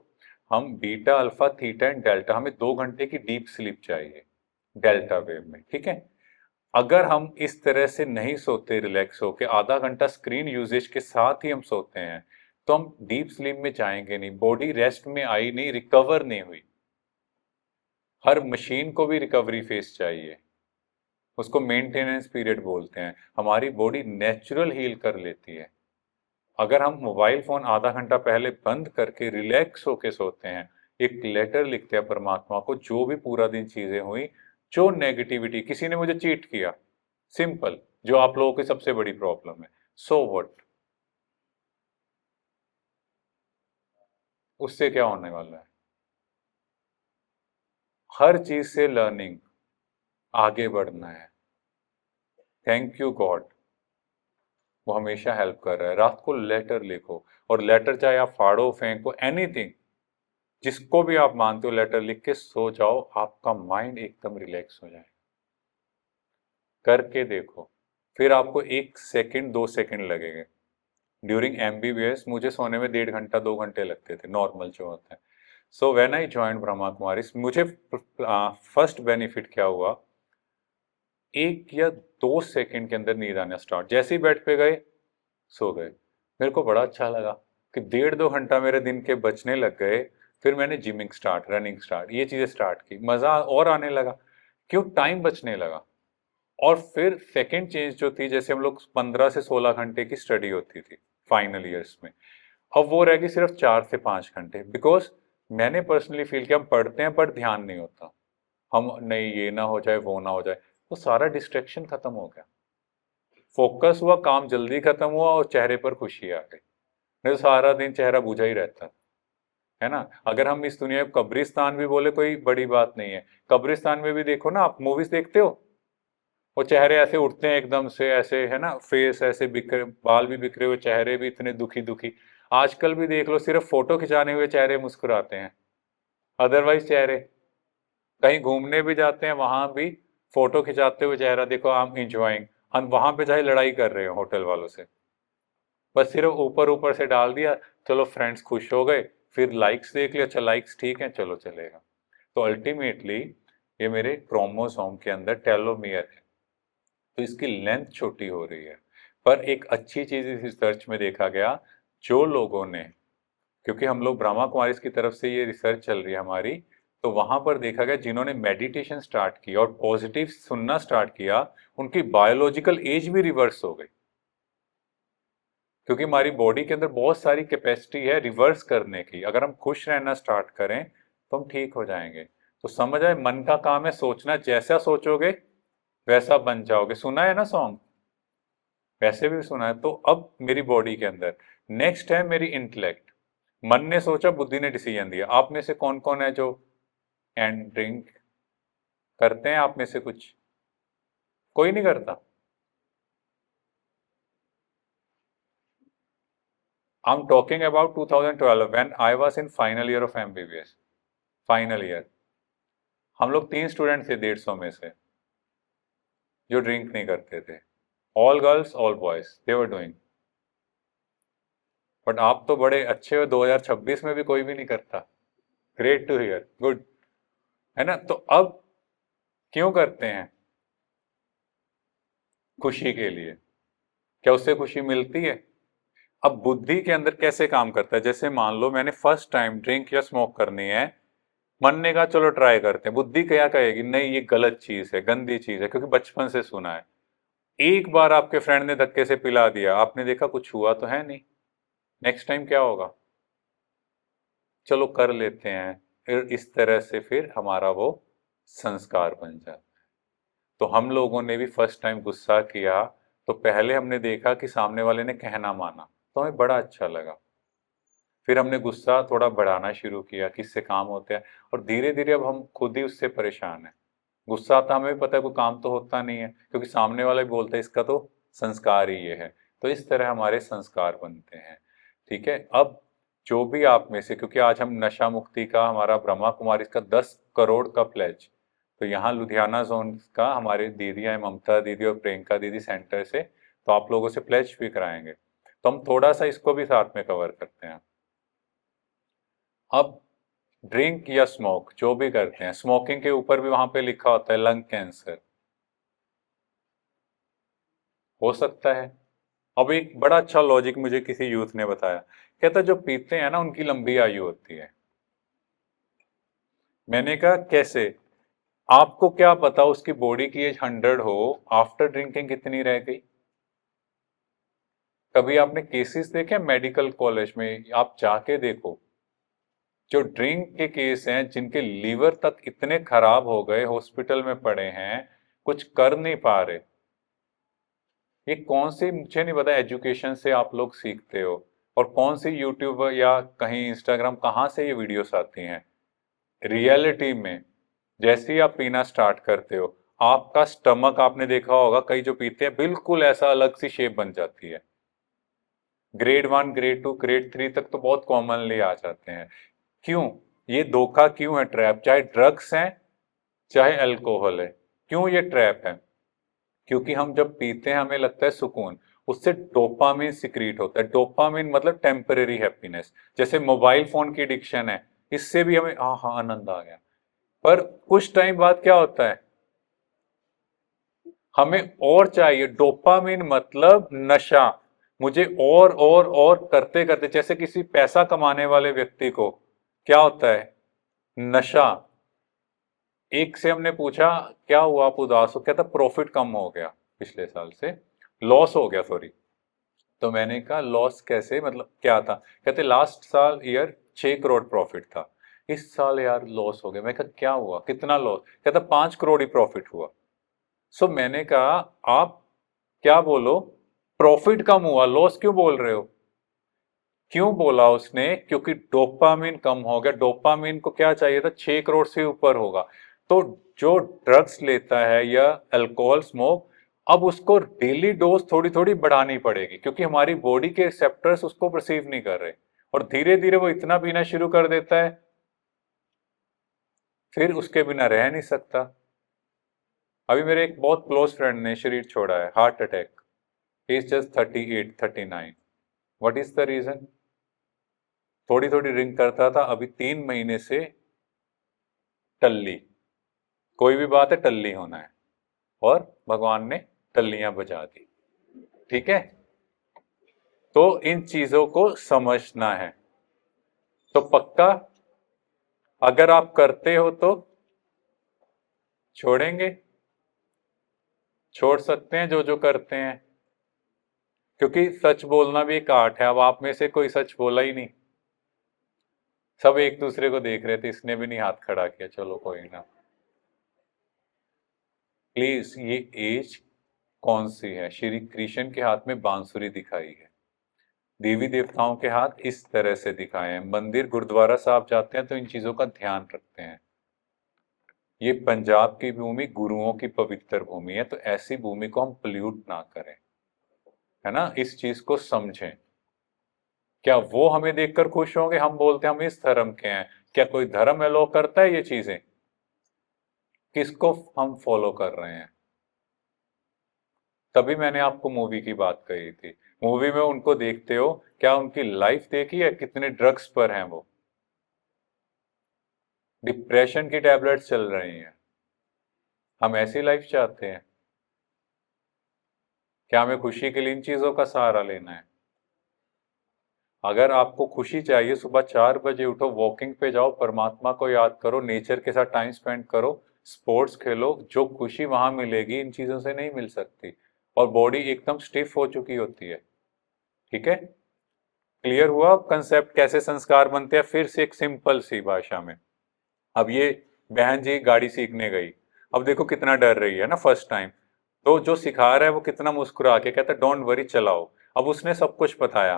हम beta alpha theta and delta, हमें 2 घंटे की डीप स्लीप चाहिए डेल्टा वेव में, ठीक है? अगर हम इस तरह से नहीं सोते, रिलैक्स होके आधा घंटा स्क्रीन यूजेज के साथ ही हम सोते हैं, तो हम डीप स्लीप में जाएंगे नहीं, बॉडी रेस्ट में आई नहीं, रिकवर नहीं हुई। हर मशीन को भी रिकवरी फेस चाहिए, उसको मेंटेनेंस पीरियड बोलते हैं। हमारी बॉडी नेचुरल हील कर लेती है। अगर हम मोबाइल फोन आधा घंटा पहले बंद करके रिलैक्स होके सोते हैं, एक लेटर लिखते हैं परमात्मा को, जो भी पूरा दिन चीजें हुई, जो नेगेटिविटी, किसी ने मुझे चीट किया, सिंपल, जो आप लोगों की सबसे बड़ी प्रॉब्लम है, सो व्हाट, उससे क्या होने वाला है? हर चीज से लर्निंग, आगे बढ़ना है। थैंक यू गॉड, वो हमेशा हेल्प कर रहा है। रात को लेटर लिखो, और लेटर चाहे आप फाड़ो फेंको, एनीथिंग, जिसको भी आप मानते हो, लेटर लिख के सो जाओ, आपका माइंड एकदम रिलैक्स हो जाए। करके देखो, फिर आपको 1 सेकंड 2 सेकंड लगेंगे। ड्यूरिंग एमबीबीएस मुझे सोने में 1.5 घंटा 2 घंटे लगते थे, नॉर्मल जो होता है। So when I join Brahma Kumari, मुझे फर्स्ट बेनिफिट क्या हुआ, 1 या 2 सेकंड के अंदर नींद आना स्टार्ट, जैसे ही बेड पे गए, सो गए। मेरे को बड़ा अच्छा लगा कि 1.5-2 घंटा मेरे दिन के बचने लग गए। फिर मैंने जिमिंग स्टार्ट, रनिंग स्टार्ट, ये चीज़ें स्टार्ट की, मज़ा और आने लगा, क्यों? टाइम बचने लगा। और फिर सेकंड चेंज जो थी, जैसे हम लोग 15 से 16 घंटे की स्टडी होती थी फाइनल ईयर्स में, अब वो रह गई सिर्फ 4 से 5 घंटे, बिकॉज मैंने पर्सनली फील किया, हम पढ़ते हैं पर ध्यान नहीं होता। हम नहीं ये ना हो जाए वो ना हो जाए, तो सारा डिस्ट्रैक्शन खत्म हो गया, फोकस हुआ, काम जल्दी खत्म हुआ और चेहरे पर खुशी आ गई। नहीं तो सारा दिन चेहरा बुझा ही रहता है ना। अगर हम इस दुनिया को कब्रिस्तान भी बोले कोई बड़ी बात नहीं है। कब्रिस्तान में भी देखो ना, आप मूवीज देखते हो, वो चेहरे ऐसे उठते हैं एकदम से, ऐसे है ना, फेस ऐसे बिखरे, बाल भी बिखरे हुए, चेहरे भी इतने दुखी दुखी। आजकल भी देख लो, सिर्फ फोटो खिंचाने हुए चेहरे मुस्कुराते हैं, अदरवाइज चेहरे, कहीं घूमने भी जाते हैं वहां भी फोटो खिंचाते हुए चेहरा देखो, आई एम इंजॉइंग। हम वहां पे चाहे लड़ाई कर रहे हो होटल वालों से, बस सिर्फ ऊपर ऊपर से डाल दिया, चलो फ्रेंड्स खुश हो गए, फिर लाइक्स देख लिया, अच्छा लाइक्स ठीक है चलो चलेगा। तो अल्टीमेटली ये मेरे क्रोमोसोम के अंदर टेलोमियर है, तो इसकी लेंथ छोटी हो रही है। पर एक अच्छी चीज इस रिसर्च में देखा गया, जो लोगों ने, क्योंकि हम लोग ब्रह्मा कुमारीज की तरफ से ये रिसर्च चल रही है हमारी, तो वहां पर देखा गया जिन्होंने मेडिटेशन स्टार्ट किया और पॉजिटिव सुनना स्टार्ट किया, उनकी बायोलॉजिकल एज भी रिवर्स हो गई। क्योंकि हमारी बॉडी के अंदर बहुत सारी कैपेसिटी है रिवर्स करने की, अगर हम खुश रहना स्टार्ट करें तो हम ठीक हो जाएंगे। तो समझ आए, मन का काम है सोचना, जैसा सोचोगे वैसा बन जाओगे, सुना है ना सॉन्ग, वैसे भी सुना है। तो अब मेरी बॉडी के अंदर नेक्स्ट है मेरी इंटेलेक्ट, मन ने सोचा, बुद्धि ने डिसीजन दिया। आप में से कौन कौन है जो एंड ड्रिंक करते हैं, आप में से कुछ, कोई नहीं करता? I am talking about 2012 when I was in final year of MBBS, final year. हम लोग 3 स्टूडेंट थे 150 में से जो ड्रिंक नहीं करते थे, all girls all boys they were doing. But आप तो बड़े अच्छे हो, 2026 में भी कोई भी नहीं करता, ग्रेट टू हियर, गुड, है ना। तो अब क्यों करते हैं? खुशी के लिए। क्या उससे खुशी मिलती है? अब बुद्धि के अंदर कैसे काम करता है, जैसे मान लो मैंने फर्स्ट टाइम ड्रिंक या स्मोक करनी है, मन ने कहा चलो ट्राई करते हैं, बुद्धि क्या कहेगी, नहीं ये गलत चीज है, गंदी चीज है, क्योंकि बचपन से सुना है। एक बार आपके फ्रेंड ने धक्के से पिला दिया, आपने देखा कुछ हुआ तो है नहीं, नेक्स्ट टाइम क्या होगा, चलो कर लेते हैं, फिर इस तरह से फिर हमारा वो संस्कार बन जाता है। तो हम लोगों ने भी फर्स्ट टाइम गुस्सा किया, तो पहले हमने देखा कि सामने वाले ने कहना माना, तो हमें बड़ा अच्छा लगा। फिर हमने गुस्सा थोड़ा बढ़ाना शुरू किया, किससे काम होते हैं, और धीरे धीरे अब हम खुद ही उससे परेशान हैं। गुस्सा आता, हमें भी पता है कोई काम तो होता नहीं है, क्योंकि सामने वाला भी बोलता है इसका तो संस्कार ही ये है। तो इस तरह हमारे संस्कार बनते हैं। ठीक है, अब जो भी आप में से, क्योंकि आज हम नशा मुक्ति का, हमारा ब्रह्मा कुमारी का 10 करोड़ का प्लेज, तो यहाँ लुधियाना जोन का हमारे दीदियाँ हैं, ममता दीदी और प्रियंका दीदी सेंटर से, तो आप लोगों से प्लेज भी कराएंगे, तो हम थोड़ा सा इसको भी साथ में कवर करते हैं। अब ड्रिंक या स्मोक जो भी करते हैं, स्मोकिंग के ऊपर भी वहां पे लिखा होता है लंग कैंसर हो सकता है। अब एक बड़ा अच्छा लॉजिक मुझे किसी यूथ ने बताया, कहता जो पीते हैं ना उनकी लंबी आयु होती है। मैंने कहा कैसे? आपको क्या पता उसकी बॉडी की एज 100 हो, आफ्टर ड्रिंकिंग कितनी रह गई? कभी आपने केसेस देखे मेडिकल कॉलेज में, आप जाके देखो, जो ड्रिंक के केस हैं जिनके लीवर तक इतने खराब हो गए, हॉस्पिटल में पड़े हैं, कुछ कर नहीं पा रहे। ये कौन सी, मुझे नहीं पता एजुकेशन से आप लोग सीखते हो, और कौन सी यूट्यूब या कहीं इंस्टाग्राम कहाँ से ये वीडियोस आती हैं। रियलिटी में जैसे ही आप पीना स्टार्ट करते हो, आपका स्टमक, आपने देखा होगा कई जो पीते हैं बिल्कुल ऐसा अलग सी शेप बन जाती है। ग्रेड 1 ग्रेड 2 ग्रेड 3 तक तो बहुत कॉमनली आ जाते हैं। क्यों? ये धोखा क्यों है, ट्रैप, चाहे ड्रग्स हैं चाहे अल्कोहल है, क्यों ये ट्रैप है? क्योंकि हम जब पीते हैं हमें लगता है सुकून, उससे डोपामिन सिक्रीट होता है। डोपामिन मतलब टेम्परेरी हैप्पीनेस, जैसे मोबाइल फोन की एडिक्शन है, इससे भी हमें हाँ हाँ आनंद आ गया, पर कुछ टाइम बाद क्या होता है, हमें और चाहिए। डोपामिन मतलब नशा, मुझे और करते करते, जैसे किसी पैसा कमाने वाले व्यक्ति को क्या होता है, नशा। एक से हमने पूछा क्या हुआ आप उदास हो, कहता प्रॉफिट कम हो गया, पिछले साल से लॉस हो गया, सॉरी। तो मैंने कहा लॉस कैसे, मतलब क्या था? कहते लास्ट साल ईयर 6 करोड़ प्रॉफिट था, इस साल यार लॉस हो गया। मैं कहा क्या हुआ, कितना लॉस? कहता 5 करोड़ ही प्रॉफिट हुआ। सो मैंने कहा आप क्या बोलो, प्रॉफिट कम हुआ, लॉस क्यों बोल रहे हो? क्यों बोला उसने? क्योंकि डोपामिन कम हो गया। डोपामिन को क्या चाहिए था? 6 करोड़ से ऊपर होगा। तो जो ड्रग्स लेता है या अल्कोहल स्मोक, अब उसको डेली डोज थोड़ी थोड़ी बढ़ानी पड़ेगी, क्योंकि हमारी बॉडी के रिसेप्टर्स उसको परसीव नहीं कर रहे, और धीरे धीरे वो इतना पीना शुरू कर देता है, फिर उसके बिना रह नहीं सकता। अभी मेरे एक बहुत क्लोज फ्रेंड ने शरीर छोड़ा है, heart attack. He is just 38 39। What is the reason? थोड़ी थोड़ी ड्रिंक करता था, अभी 3 महीने से टल्ली। कोई भी बात है टल्ली होना है, और भगवान ने टल्लियां बजा दी। ठीक है, तो इन चीजों को समझना है। तो पक्का अगर आप करते हो तो छोड़ेंगे? छोड़ सकते हैं जो जो करते हैं, क्योंकि सच बोलना भी एक आर्ट है। अब आप में से कोई सच बोला ही नहीं, सब एक दूसरे को देख रहे थे, इसने भी नहीं हाथ खड़ा किया, चलो कोई ना। प्लीज, ये एज कौन सी है? श्री कृष्ण के हाथ में बांसुरी दिखाई है, देवी देवताओं के हाथ इस तरह से दिखाए हैं। मंदिर गुरुद्वारा साहब जाते हैं तो इन चीजों का ध्यान रखते हैं। ये पंजाब की भूमि गुरुओं की पवित्र भूमि है, तो ऐसी भूमि को हम पोल्यूट ना करें, है ना? इस चीज को समझें। क्या वो हमें देखकर खुश होंगे? हम बोलते हैं हम इस धर्म के हैं, क्या कोई धर्म अलो करता है ये चीजें? किसको हम फॉलो कर रहे हैं? तभी मैंने आपको मूवी की बात कही थी। मूवी में उनको देखते हो, क्या उनकी लाइफ देखी है? कितने ड्रग्स पर हैं वो, डिप्रेशन की टैबलेट्स चल रही हैं। हम ऐसी लाइफ चाहते हैं? क्या हमें खुशी के लिए इन चीजों का सहारा लेना है? अगर आपको खुशी चाहिए, सुबह 4 बजे उठो, वॉकिंग पे जाओ, परमात्मा को याद करो, नेचर के साथ टाइम स्पेंड करो, स्पोर्ट्स खेलो। जो खुशी वहां मिलेगी इन चीजों से नहीं मिल सकती, और बॉडी एकदम स्टिफ हो चुकी होती है। ठीक है, क्लियर हुआ कंसेप्ट कैसे संस्कार बनते हैं? फिर से एक सिंपल सी भाषा में। अब ये बहन जी गाड़ी सीखने गई, अब देखो कितना डर रही है ना फर्स्ट टाइम। तो जो सिखा रहा है वो कितना मुस्कुरा के कहता है डोंट वरी चलाओ। अब उसने सब कुछ बताया,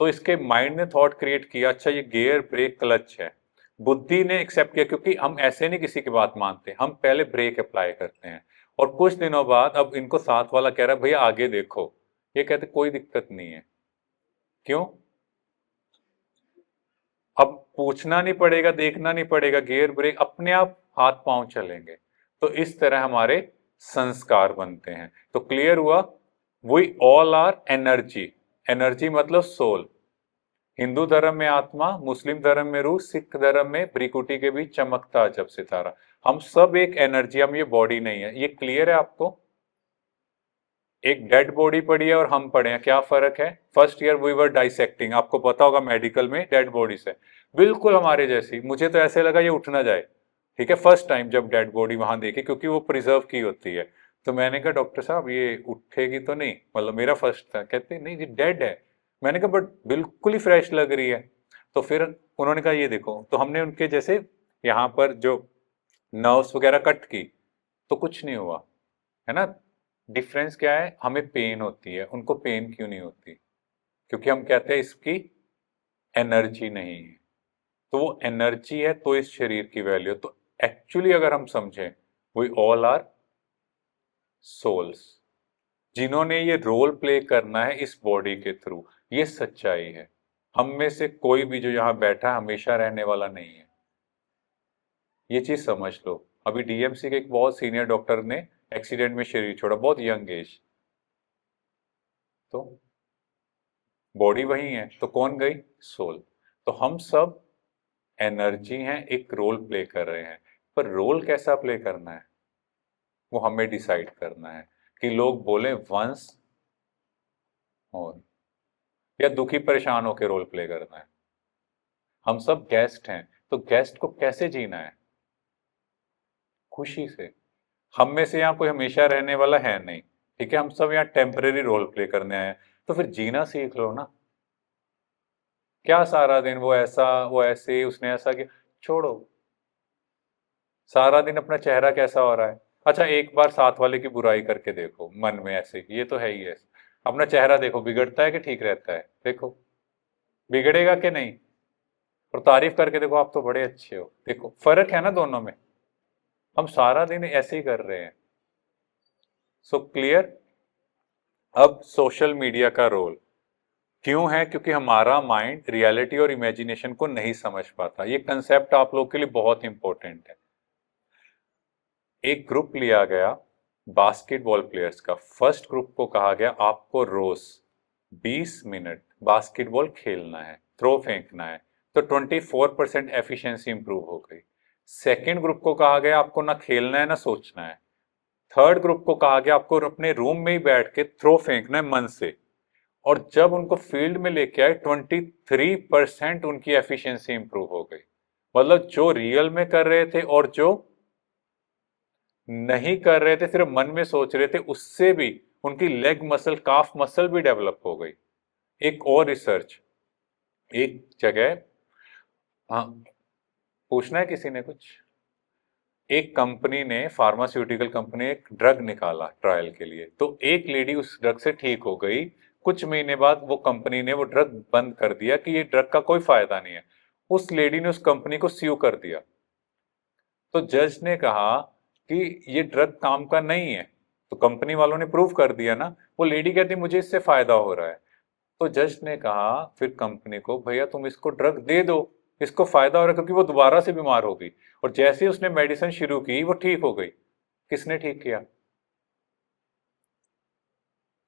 तो इसके माइंड ने थॉट क्रिएट किया, अच्छा ये गियर ब्रेक क्लच है। बुद्धि ने एक्सेप्ट किया, क्योंकि हम ऐसे नहीं किसी की बात मानते, हम पहले ब्रेक अप्लाई करते हैं। और कुछ दिनों बाद अब इनको साथ वाला कह रहा है भैया आगे देखो, ये कहते कोई दिक्कत नहीं है। क्यों? अब पूछना नहीं पड़ेगा, देखना नहीं पड़ेगा, गियर ब्रेक अपने आप हाथ पांव चलेंगे। तो इस तरह हमारे संस्कार बनते हैं। तो क्लियर हुआ? We all are energy. Energy मतलब सोल। हिंदू धर्म में आत्मा, मुस्लिम धर्म में रूह, सिख धर्म में भ्रिकुटी के बीच चमकता जब सितारा। हम सब एक एनर्जी, हम ये बॉडी नहीं है। ये क्लियर है आपको? एक डेड बॉडी पड़ी है और हम पड़े हैं, क्या फर्क है? First year we were dissecting, आपको पता होगा मेडिकल में, डेड बॉडी से बिल्कुल हमारे जैसी। मुझे तो ऐसे लगा ये उठ ना जाए। ठीक है, फर्स्ट टाइम जब डेड बॉडी वहां देखी, क्योंकि वो प्रिजर्व की होती है। तो मैंने कहा डॉक्टर साहब ये उठेगी तो नहीं? मतलब मेरा फर्स्ट था। कहते नहीं ये डेड है। मैंने कहा बट बिल्कुल ही फ्रेश लग रही है। तो फिर उन्होंने कहा ये देखो, तो हमने उनके जैसे यहाँ पर जो नर्व्स वगैरह कट की, तो कुछ नहीं हुआ, है ना? डिफरेंस क्या है? हमें पेन होती है, उनको पेन क्यों नहीं होती? क्योंकि हम कहते हैं इसकी एनर्जी नहीं है। तो वो एनर्जी है तो इस शरीर की वैल्यू। तो एक्चुअली अगर हम समझें, वी ऑल आर सोल्स, जिन्होंने ये रोल प्ले करना है इस बॉडी के थ्रू। ये सच्चाई है। हम में से कोई भी जो यहाँ बैठा हमेशा रहने वाला नहीं है, ये चीज समझ लो। अभी डीएमसी के एक बहुत सीनियर डॉक्टर ने एक्सीडेंट में शरीर छोड़ा, बहुत यंग एज। तो बॉडी वही है, तो कौन गई? सोल। तो हम सब एनर्जी हैं, एक रोल प्ले कर रहे हैं। पर रोल कैसा प्ले करना है वो हमें डिसाइड करना है। कि लोग बोले वंस और, या दुखी परेशान होकर रोल प्ले करना है। हम सब गेस्ट हैं, तो गेस्ट को कैसे जीना है? खुशी से। हम में से यहाँ कोई हमेशा रहने वाला है नहीं। ठीक है, हम सब यहाँ टेम्परेरी रोल प्ले करने आए हैं। तो फिर जीना सीख लो ना। क्या सारा दिन वो ऐसा वो ऐसे, उसने ऐसा किया? छोड़ो। सारा दिन अपना चेहरा कैसा हो रहा है, अच्छा एक बार साथ वाले की बुराई करके देखो मन में, ऐसे ये तो है ही है। अपना चेहरा देखो, बिगड़ता है कि ठीक रहता है, देखो बिगड़ेगा कि नहीं। और तारीफ करके देखो, आप तो बड़े अच्छे हो, देखो फर्क है ना दोनों में। हम सारा दिन ऐसे ही कर रहे हैं। So clear. अब सोशल मीडिया का रोल क्यों है, क्योंकि हमारा माइंड रियलिटी और इमेजिनेशन को नहीं समझ पाता। ये कंसेप्ट आप लोग के लिए बहुत इंपॉर्टेंट है। एक ग्रुप लिया गया बास्केटबॉल प्लेयर्स का। फर्स्ट ग्रुप को कहा गया आपको रोज 20 मिनट बास्केटबॉल खेलना है, थ्रो फेंकना है। तो 24% एफिशिएंसी इंप्रूव हो गई। सेकेंड ग्रुप को कहा गया आपको ना खेलना है ना सोचना है। थर्ड ग्रुप को कहा गया आपको अपने रूम में ही बैठ के थ्रो फेंकना है मन से। और जब उनको फील्ड में लेके आए 23% उनकी एफिशिएंसी इंप्रूव हो गई। मतलब जो रियल में कर रहे थे और जो नहीं कर रहे थे, सिर्फ मन में सोच रहे थे, उससे भी उनकी लेग मसल, काफ मसल भी डेवलप हो गई। एक और रिसर्च एक जगह, हाँ पूछना है किसी ने कुछ? एक कंपनी ने, फार्मास्यूटिकल कंपनी ने एक ड्रग निकाला ट्रायल के लिए। तो एक लेडी उस ड्रग से ठीक हो गई। कुछ महीने बाद वो कंपनी ने वो ड्रग बंद कर दिया कि ये ड्रग का कोई फायदा नहीं है। उस लेडी ने उस कंपनी को स्यू कर दिया। तो जज ने कहा कि ये ड्रग काम का नहीं है। तो कंपनी वालों ने प्रूव कर दिया ना। वो लेडी कहती मुझे इससे फायदा हो रहा है। तो जज ने कहा फिर कंपनी को, भैया तुम इसको ड्रग दे दो, इसको फायदा हो रहा है, क्योंकि वो दोबारा से बीमार हो गई। और जैसे ही उसने मेडिसिन शुरू की वो ठीक हो गई। किसने ठीक किया?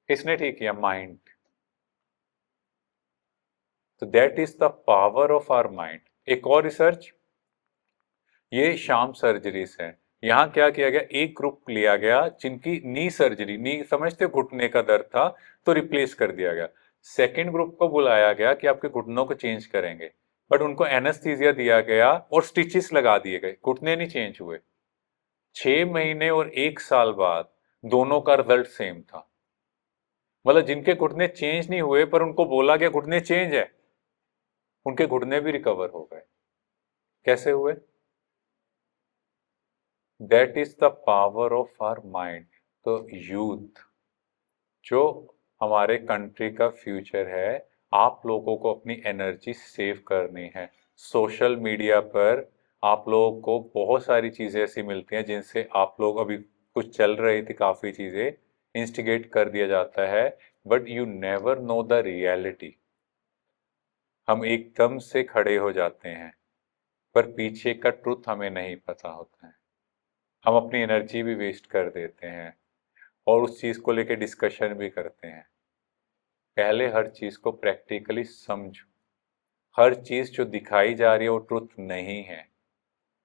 किसने ठीक किया? माइंड। तो that is the power of our mind. एक और रिसर्च, ये शाम सर्जरीज है। यहाँ क्या किया गया, एक ग्रुप लिया गया जिनकी नी सर्जरी, नी समझते हो घुटने का दर्द था, तो रिप्लेस कर दिया गया। सेकेंड ग्रुप को बुलाया गया कि आपके घुटनों को चेंज करेंगे, बट उनको एनेस्थीसिया दिया गया और स्टिचेस लगा दिए गए, घुटने नहीं चेंज हुए। 6 महीने और 1 साल बाद दोनों का रिजल्ट सेम था। मतलब जिनके घुटने चेंज नहीं हुए पर उनको बोला गया घुटने चेंज है, उनके घुटने भी रिकवर हो गए। कैसे हुए? That is the power of our mind. तो यूथ जो हमारे कंट्री का फ्यूचर है, आप लोगों को अपनी एनर्जी सेव करनी है। सोशल मीडिया पर आप लोगों को बहुत सारी चीज़ें ऐसी मिलती हैं जिनसे आप लोग, अभी कुछ चल रही थी काफ़ी चीज़ें, इंस्टिगेट कर दिया जाता है, but you never know the reality. हम एकदम से खड़े हो जाते हैं पर पीछे का ट्रुथ हमें नहीं पता होता है। हम अपनी एनर्जी भी वेस्ट कर देते हैं और उस चीज़ को लेके डिस्कशन भी करते हैं। पहले हर चीज़ को प्रैक्टिकली समझो। हर चीज़ जो दिखाई जा रही है वो ट्रुथ नहीं है,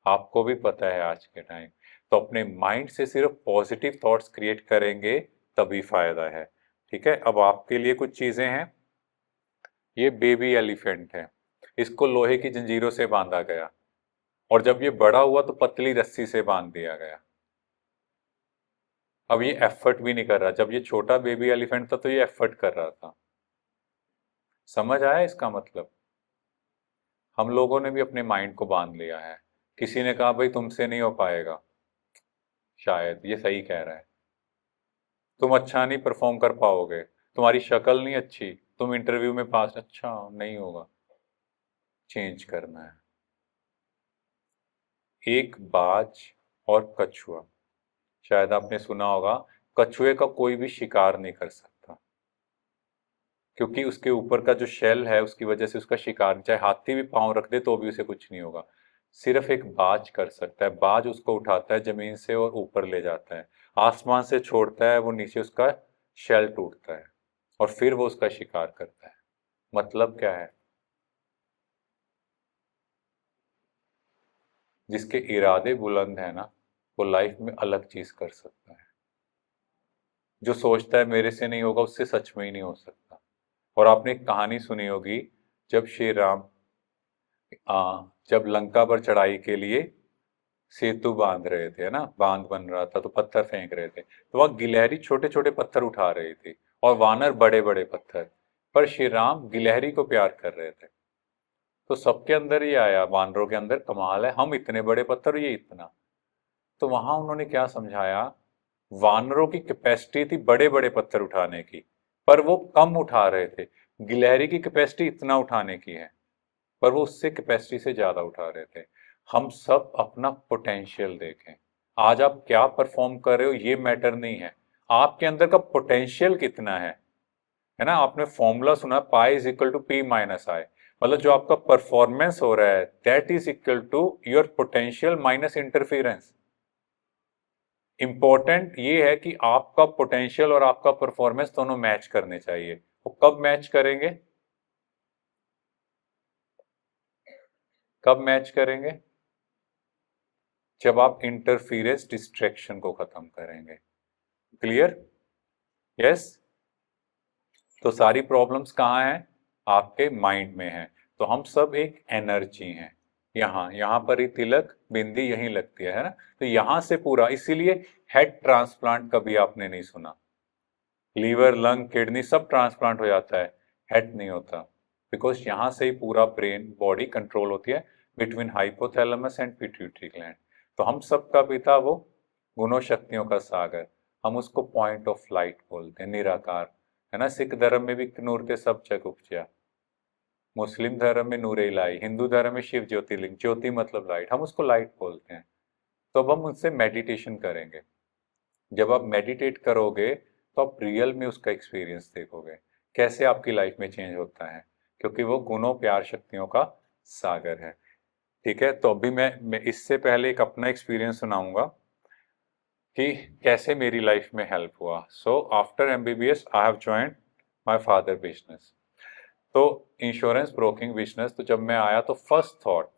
आपको भी पता है आज के टाइम। तो अपने माइंड से सिर्फ पॉजिटिव थॉट्स क्रिएट करेंगे तभी फायदा है। ठीक है, अब आपके लिए कुछ चीज़ें हैं। ये बेबी एलिफेंट है, इसको लोहे की जंजीरों से बांधा गया और जब ये बड़ा हुआ तो पतली रस्सी से बांध दिया गया। अब ये एफर्ट भी नहीं कर रहा। जब ये छोटा बेबी एलिफेंट था तो ये एफर्ट कर रहा था। समझ आया इसका मतलब? हम लोगों ने भी अपने माइंड को बांध लिया है। किसी ने कहा भाई तुमसे नहीं हो पाएगा, शायद ये सही कह रहा है, तुम अच्छा नहीं परफॉर्म कर पाओगे, तुम्हारी शक्ल नहीं अच्छी, तुम इंटरव्यू में पास, अच्छा नहीं होगा। चेंज करना है। एक बाज और कछुआ, शायद आपने सुना होगा, कछुए का कोई भी शिकार नहीं कर सकता क्योंकि उसके ऊपर का जो शेल है उसकी वजह से उसका शिकार, चाहे हाथी भी पांव रख दे तो भी उसे कुछ नहीं होगा। सिर्फ एक बाज कर सकता है। बाज उसको उठाता है जमीन से और ऊपर ले जाता है, आसमान से छोड़ता है, वो नीचे उसका शेल टूटता है और फिर वो उसका शिकार करता है। मतलब क्या है? जिसके इरादे बुलंद है ना, वो लाइफ में अलग चीज कर सकता है। जो सोचता है मेरे से नहीं होगा, उससे सच में ही नहीं हो सकता। और आपने एक कहानी सुनी होगी, जब श्री राम जब लंका पर चढ़ाई के लिए सेतु बांध रहे थे, है ना, बांध बन रहा था, तो पत्थर फेंक रहे थे, तो वह गिलहरी छोटे छोटे पत्थर उठा रही थी और वानर बड़े बड़े पत्थर। पर श्री राम गिलहरी को प्यार कर रहे थे। तो सबके अंदर ये आया, वानरों के अंदर, कमाल है, हम इतने बड़े पत्थर, ये इतना। तो वहां उन्होंने क्या समझाया, वानरों की कैपेसिटी थी बड़े बड़े पत्थर उठाने की, पर वो कम उठा रहे थे। गिलहरी की कैपेसिटी इतना उठाने की है, पर वो उससे कैपेसिटी से ज्यादा उठा रहे थे। हम सब अपना पोटेंशियल देखें। आज आप क्या परफॉर्म कर रहे हो ये मैटर नहीं है, आपके अंदर का पोटेंशियल कितना है ना। आपने फॉर्मूला सुना, pi is equal to P minus I, मतलब जो आपका परफॉर्मेंस हो रहा है that is equal to your potential minus interference. Important ये है कि आपका पोटेंशियल और आपका परफॉर्मेंस दोनों मैच करने चाहिए। वो कब मैच करेंगे, कब मैच करेंगे, जब आप इंटरफेरेंस डिस्ट्रैक्शन को खत्म करेंगे। क्लियर? यस। तो सारी प्रॉब्लम्स कहाँ हैं, आपके माइंड में हैं। तो हम सब एक एनर्जी हैं। यहाँ यहाँ पर ही तिलक बिंदी यहीं लगती है ना। तो यहाँ से पूरा, इसीलिए हेड ट्रांसप्लांट कभी आपने नहीं सुना। लीवर, लंग, किडनी सब ट्रांसप्लांट हो जाता है, हेड नहीं होता। बिकॉज यहाँ से ही पूरा ब्रेन बॉडी कंट्रोल होती है, between hypothalamus and pituitary gland. तो हम सब का पिता वो गुणों शक्तियों का सागर, हम उसको पॉइंट ऑफ लाइट बोलते हैं, निराकार, है ना। सिख धर्म में भी नूर ते सब जग उपजा, मुस्लिम धर्म में नूर इलाही, हिंदू धर्म में शिव ज्योतिर्लिंग, ज्योति मतलब लाइट, हम उसको लाइट बोलते हैं। तो अब हम उनसे मेडिटेशन करेंगे। जब आप मेडिटेट करोगे तो आप रियल में उसका एक्सपीरियंस देखोगे, कैसे आपकी लाइफ में चेंज होता है, क्योंकि वो गुणों प्यार शक्तियों का सागर है। ठीक है, तो अभी मैं इससे पहले एक अपना एक्सपीरियंस सुनाऊंगा कि कैसे मेरी लाइफ में हेल्प हुआ। So after MBBS I have joined my father business, तो इंश्योरेंस ब्रोकिंग बिजनेस। तो जब मैं आया तो first thought,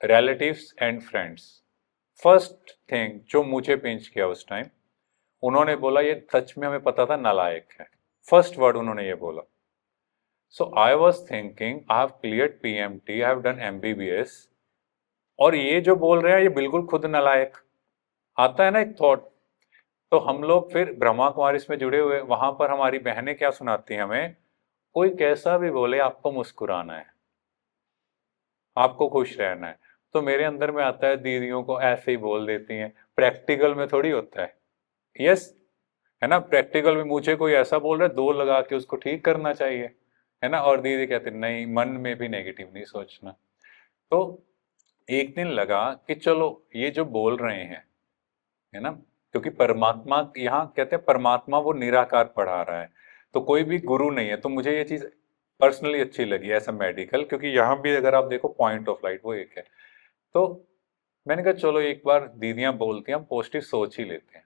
relatives and friends, first thing जो मुझे पिंच किया उस टाइम, उन्होंने बोला ये सच में हमें पता था नालायक है। फर्स्ट वर्ड उन्होंने ये बोला। So I was thinking I have cleared PMT, I have done MBBS, और ये जो बोल रहे हैं ये बिल्कुल खुद नालायक। आता है ना एक थॉट। तो हम लोग फिर ब्रह्मा कुमारी में जुड़े हुए, वहां पर हमारी बहनें क्या सुनाती हैं हमें, कोई कैसा भी बोले आपको मुस्कुराना है, आपको खुश रहना है। तो मेरे अंदर में आता है दीदियों को ऐसे ही बोल देती हैं, प्रैक्टिकल में थोड़ी होता है। यस, है ना। प्रैक्टिकल में मुझे कोई ऐसा बोल रहा है, दो लगा के उसको ठीक करना चाहिए, है ना। और दीदी कहते नहीं, मन में भी नेगेटिव नहीं सोचना। तो एक दिन लगा कि चलो ये जो बोल रहे हैं, है ना, क्योंकि परमात्मा यहाँ कहते हैं परमात्मा वो निराकार पढ़ा रहा है, तो कोई भी गुरु नहीं है। तो मुझे ये चीज पर्सनली अच्छी लगी ऐसा मेडिकल, क्योंकि यहाँ भी अगर आप देखो पॉइंट ऑफ लाइट वो एक है। तो मैंने कहा चलो एक बार दीदियां बोलती हैं, हम पॉजिटिव सोच ही लेते हैं।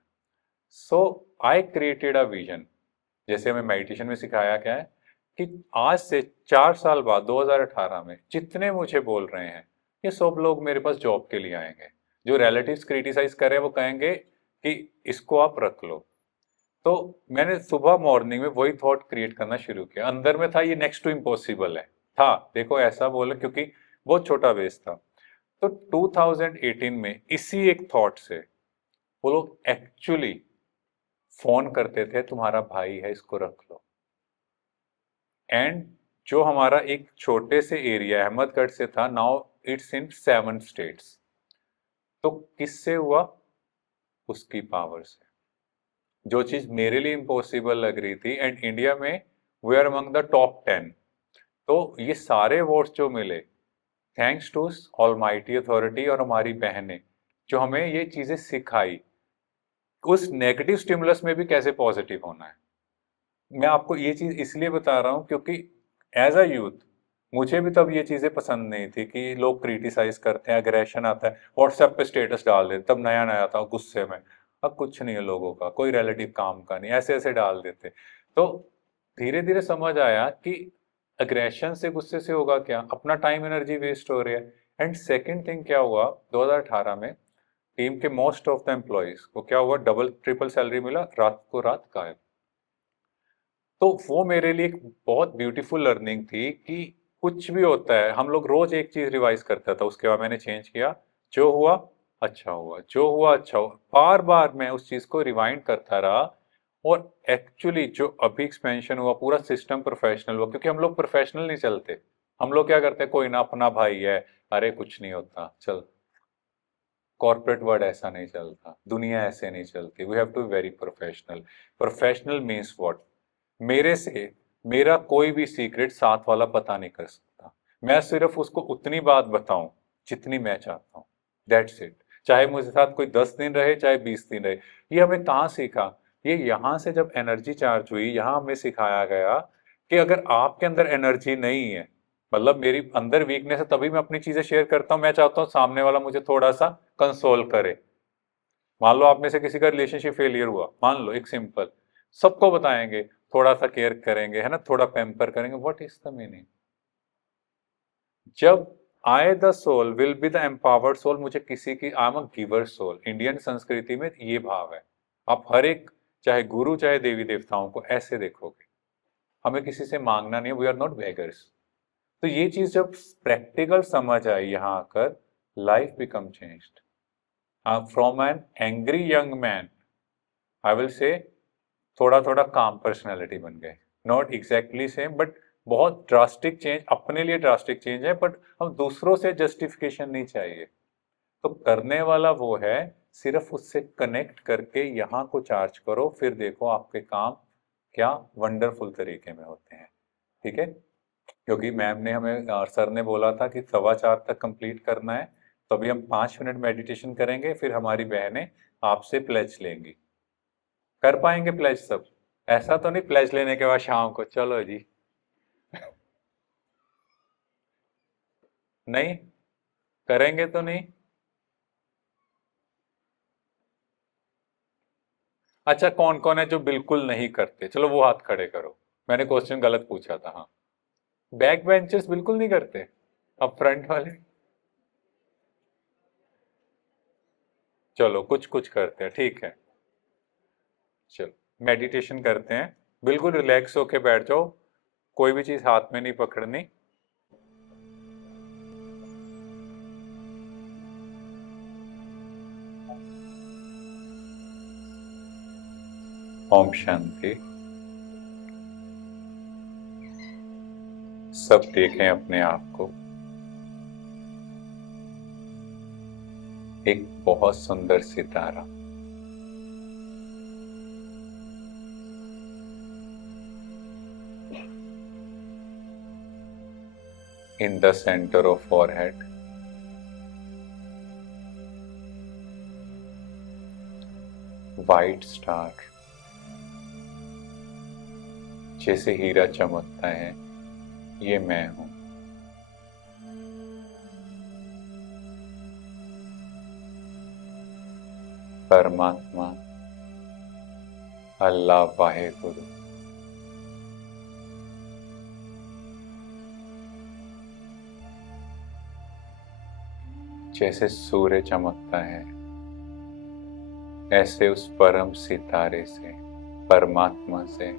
सो आई क्रिएटेड अ विजन। जैसे हमें मेडिटेशन में सिखाया गया है कि आज से 4 साल बाद 2018 में जितने मुझे बोल रहे हैं, ये सब लोग मेरे पास जॉब के लिए आएंगे। जो रिलेटिव्स क्रिटिसाइज कर रहे हैं वो कहेंगे कि इसको आप रख लो। तो मैंने सुबह मॉर्निंग में वही थॉट क्रिएट करना शुरू किया। अंदर में था ये नेक्स्ट टू इम्पॉसिबल है, था देखो ऐसा बोले, क्योंकि बहुत छोटा बेस था। तो 2018 में इसी एक थॉट से वो लोग एक्चुअली फोन करते थे, तुम्हारा भाई है इसको रख लो। एंड जो हमारा एक छोटे से एरिया अहमदगढ़ से था, नाउ इट्स इन 7 स्टेट्स। तो किससे हुआ, उसकी पावर से। जो चीज मेरे लिए इम्पॉसिबल लग रही थी, एंड इंडिया में we are among the top 10। तो ये सारे वोट्स जो मिले, थैंक्स टू ऑलमाइटी अथॉरिटी और हमारी बहनें जो हमें ये चीजें सिखाई, उस नेगेटिव स्टिमुलस में भी कैसे पॉजिटिव होना है। मैं आपको ये चीज इसलिए बता रहा हूँ क्योंकि एज अ यूथ मुझे भी तब ये चीजें पसंद नहीं थी कि लोग क्रिटिसाइज करते हैं, अग्रेशन आता है, व्हाट्सएप पे स्टेटस डाल देते, तब नया नया था गुस्से में। अब कुछ नहीं है लोगों का, कोई रिलेटिव काम का नहीं, ऐसे ऐसे डाल देते। तो धीरे धीरे समझ आया कि अग्रेशन से, गुस्से से होगा क्या, अपना टाइम एनर्जी वेस्ट हो रही है। एंड सेकेंड थिंग क्या हुआ, 2018 में टीम के मोस्ट ऑफ द एम्प्लॉयज को क्या हुआ, डबल ट्रिपल सैलरी मिला, रात को रात गायब। तो वो मेरे लिए एक बहुत ब्यूटीफुल लर्निंग थी कि कुछ भी होता है, हम लोग रोज एक चीज रिवाइज करता था, उसके बाद मैंने चेंज किया, जो हुआ अच्छा हुआ, जो हुआ अच्छा हुआ, बार बार मैं उस चीज को रिवाइंड करता रहा। और एक्चुअली जो अभी एक्सपेंशन हुआ, पूरा सिस्टम प्रोफेशनल हुआ, क्योंकि हम लोग प्रोफेशनल नहीं चलते। हम लोग क्या करते हैं, कोई ना अपना भाई है, अरे कुछ नहीं होता चल। कॉर्पोरेट वर्ल्ड ऐसा नहीं चलता, दुनिया ऐसे नहीं चलती। We have to be very professional. Professional means what? मेरे से मेरा कोई भी सीक्रेट साथ वाला पता नहीं कर सकता। मैं सिर्फ उसको उतनी बात बताऊं जितनी मैं चाहता हूं, दैट्स इट। चाहे मुझे साथ कोई 10 दिन रहे, चाहे 20 दिन रहे। ये हमें कहाँ सीखा? ये यहाँ से जब एनर्जी चार्ज हुई, यहाँ हमें सिखाया गया कि अगर आपके अंदर एनर्जी नहीं है, मतलब मेरी अंदर वीकनेस है, तभी मैं अपनी चीजें शेयर करता हूँ। मैं चाहता हूँ सामने वाला मुझे थोड़ा सा कंसोल करे। मान लो आप में से किसी का रिलेशनशिप फेलियर हुआ, मान लो, एक सिंपल, सबको बताएंगे, थोड़ा सा केयर करेंगे, है ना, थोड़ा पैम्पर करेंगे। What is the meaning? जब I the soul will be the empowered soul, मुझे किसी की, I am a giver soul. Indian संस्कृति में ये भाव है। आप हर एक, चाहे गुरु चाहे देवी देवताओं को ऐसे देखोगे। हमें किसी से मांगना नहीं है, वी आर नॉट बेगर्स। तो ये चीज जब प्रैक्टिकल समझ आई यहाँ आकर, life become changed. From an angry young man, I will say, थोड़ा थोड़ा काम पर्सनैलिटी बन गए। नॉट एग्जैक्टली सेम, बट बहुत ड्रास्टिक चेंज, अपने लिए ड्रास्टिक चेंज है, बट हम दूसरों से जस्टिफिकेशन नहीं चाहिए। तो करने वाला वो है, सिर्फ उससे कनेक्ट करके यहाँ को चार्ज करो, फिर देखो आपके काम क्या वंडरफुल तरीके में होते हैं। ठीक है? क्योंकि मैम ने हमें, सर ने बोला था कि 4:15 तक कंप्लीट करना है। तो अभी हम 5 मिनट मेडिटेशन करेंगे, फिर हमारी बहनें आपसे प्लेज लेंगी। कर पाएंगे प्लेज सब? ऐसा तो नहीं प्लेज लेने के बाद शाम को चलो जी। नहीं करेंगे तो नहीं? अच्छा, कौन कौन है जो बिल्कुल नहीं करते? चलो वो हाथ खड़े करो। मैंने क्वेश्चन गलत पूछा था, हाँ। बैक बेंचर्स बिल्कुल नहीं करते? अब फ्रंट वाले? चलो कुछ कुछ करते हैं, ठीक है। चलो मेडिटेशन करते हैं। बिल्कुल रिलैक्स होके बैठ जाओ, कोई भी चीज हाथ में नहीं पकड़नी। ओम शांति। सब देखें अपने आप को एक बहुत सुंदर सितारा। In the centre of forehead, white star, जैसे हीरा चमकता है, ये मैं हूं। परमात्मा, अल्लाह, वाहे गुरु। जैसे सूर्य चमकता है, ऐसे उस परम सितारे से, परमात्मा से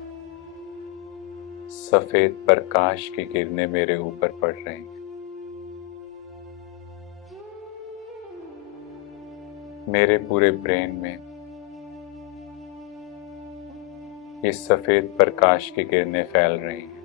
सफेद प्रकाश की किरणें मेरे ऊपर पड़ रही हैं। मेरे पूरे ब्रेन में ये सफेद प्रकाश की किरणें फैल रही हैं।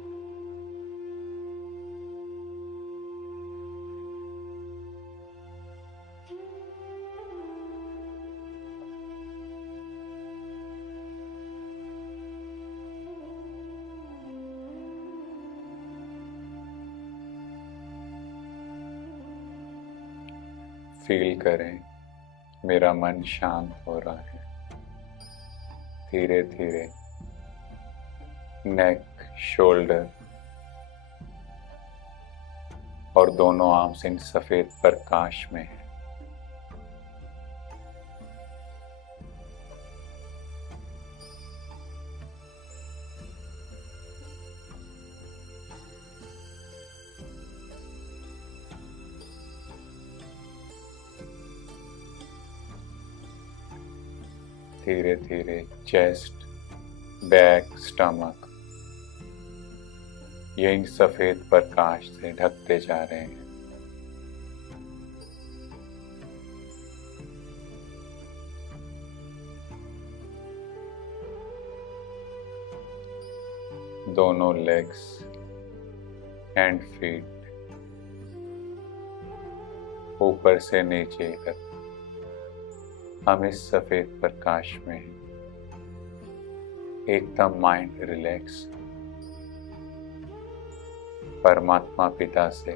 फील करें, मेरा मन शांत हो रहा है। धीरे धीरे नेक, शोल्डर और दोनों आर्म्स इन सफेद प्रकाश में है। धीरे धीरे चेस्ट, बैक, स्टमक ये इन सफेद प्रकाश से ढकते जा रहे हैं। दोनों लेग्स एंड फीट ऊपर से नीचे तक हम इस सफेद प्रकाश में हैं, एकदम माइंड रिलैक्स। परमात्मा पिता से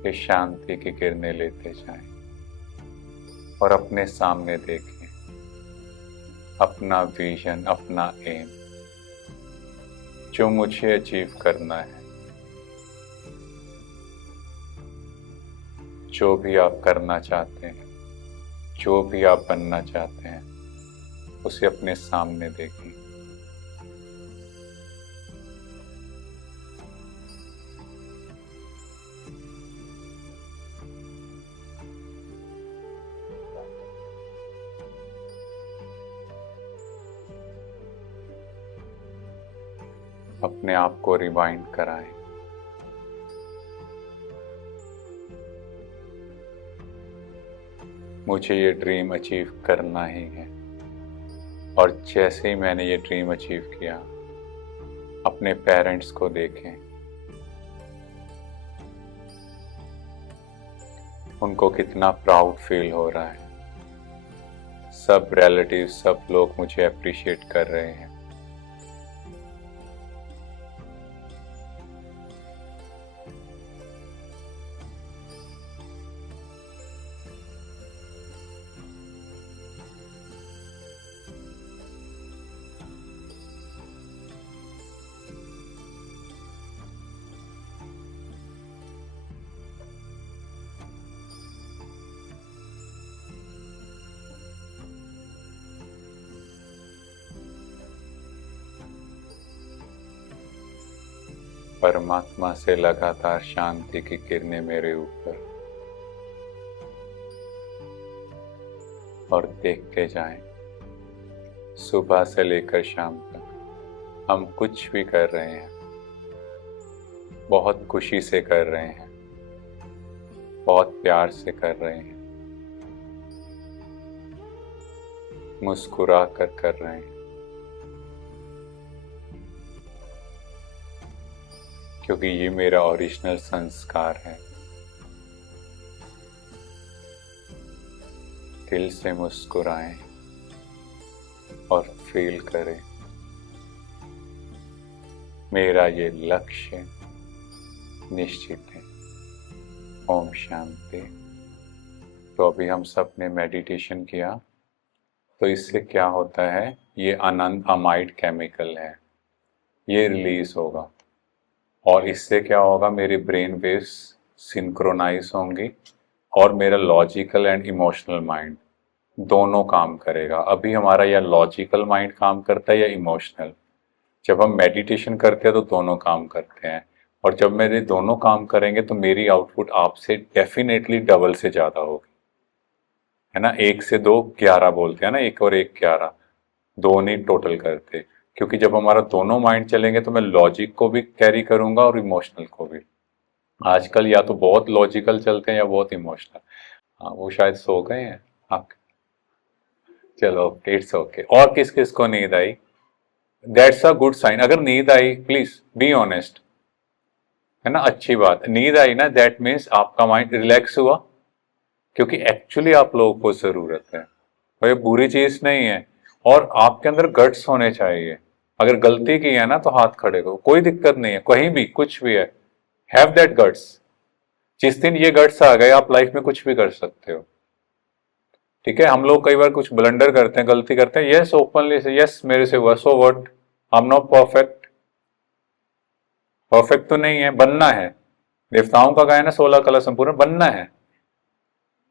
ये शांति की किरणें लेते जाएं और अपने सामने देखें अपना विजन, अपना एम, जो मुझे अचीव करना है। जो भी आप करना चाहते हैं, जो भी आप बनना चाहते हैं, उसे अपने सामने देखें। अपने आप को रिवाइंड कराएं। मुझे ये ड्रीम अचीव करना ही है। और जैसे ही मैंने ये ड्रीम अचीव किया, अपने पेरेंट्स को देखें, उनको कितना प्राउड फील हो रहा है। सब रिलेटिव, सब लोग मुझे अप्रिशिएट कर रहे हैं। परमात्मा से लगातार शांति की किरणें मेरे ऊपर, और देखते जाएं सुबह से लेकर शाम तक हम कुछ भी कर रहे हैं, बहुत खुशी से कर रहे हैं, बहुत प्यार से कर रहे हैं, मुस्कुरा कर रहे हैं, क्योंकि ये मेरा ओरिजिनल संस्कार है। दिल से मुस्कुराएं और फील करें, मेरा ये लक्ष्य निश्चित है। ओम शांति। तो अभी हम सब ने मेडिटेशन किया, तो इससे क्या होता है, ये आनंद अमाइड केमिकल है, ये रिलीज होगा और इससे क्या होगा, मेरे ब्रेन वेव्स सिंक्रोनाइज होंगी और मेरा लॉजिकल एंड इमोशनल माइंड दोनों काम करेगा। अभी हमारा या लॉजिकल माइंड काम करता है या इमोशनल। जब हम मेडिटेशन करते हैं तो दोनों काम करते हैं, और जब मेरे दोनों काम करेंगे तो मेरी आउटपुट आपसे डेफिनेटली डबल से ज़्यादा होगी, है ना। 1 से 2 11 बोलते हैं ना, 1 और 1 11, 2 नहीं टोटल करते, क्योंकि जब हमारा दोनों माइंड चलेंगे तो मैं लॉजिक को भी कैरी करूंगा और इमोशनल को भी। आजकल या तो बहुत लॉजिकल चलते हैं या बहुत इमोशनल। हाँ, वो शायद सो गए हैं आप। चलो ओके, इट्स ओके। और किस किस को नींद आई? That's a good sign. अगर नींद आई, प्लीज बी ऑनेस्ट, है ना, अच्छी बात। नींद आई ना, दैट मीन्स आपका माइंड रिलैक्स हुआ, क्योंकि एक्चुअली आप लोगों को जरूरत है, और ये बुरी चीज नहीं है। और आपके अंदर गट्स होने चाहिए। अगर गलती की है ना तो हाथ खड़े करो, कोई दिक्कत नहीं है, कहीं भी कुछ भी है, हैव दैट गट्स। जिस दिन ये गट्स आ गए, आप लाइफ में कुछ भी कर सकते हो। ठीक है, हम लोग कई बार कुछ ब्लंडर करते हैं, गलती करते हैं, यस ओपनली से, यस मेरे से हुआ, so what, I am not perfect. Perfect तो नहीं है, बनना है। देवताओं का गायन है 16 कला संपूर्ण, बनना है,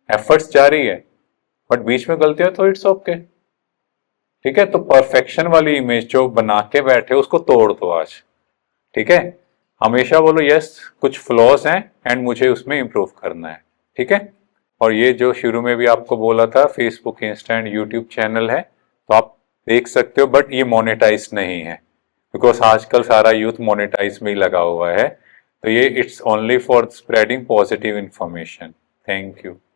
एफर्ट्स जारी है, बट बीच में गलती है तो इट्स ओके। ठीक है, तो परफेक्शन वाली इमेज जो बना के बैठे उसको तोड़ दो आज। ठीक है, हमेशा बोलो यस कुछ फ्लॉज हैं एंड मुझे उसमें इंप्रूव करना है। ठीक है, और ये जो शुरू में भी आपको बोला था, Facebook, Insta and YouTube channel है, तो आप देख सकते हो, बट ये मोनेटाइज नहीं है, बिकॉज आजकल सारा यूथ मोनेटाइज में ही लगा हुआ है। तो ये it's only for spreading positive information. Thank you.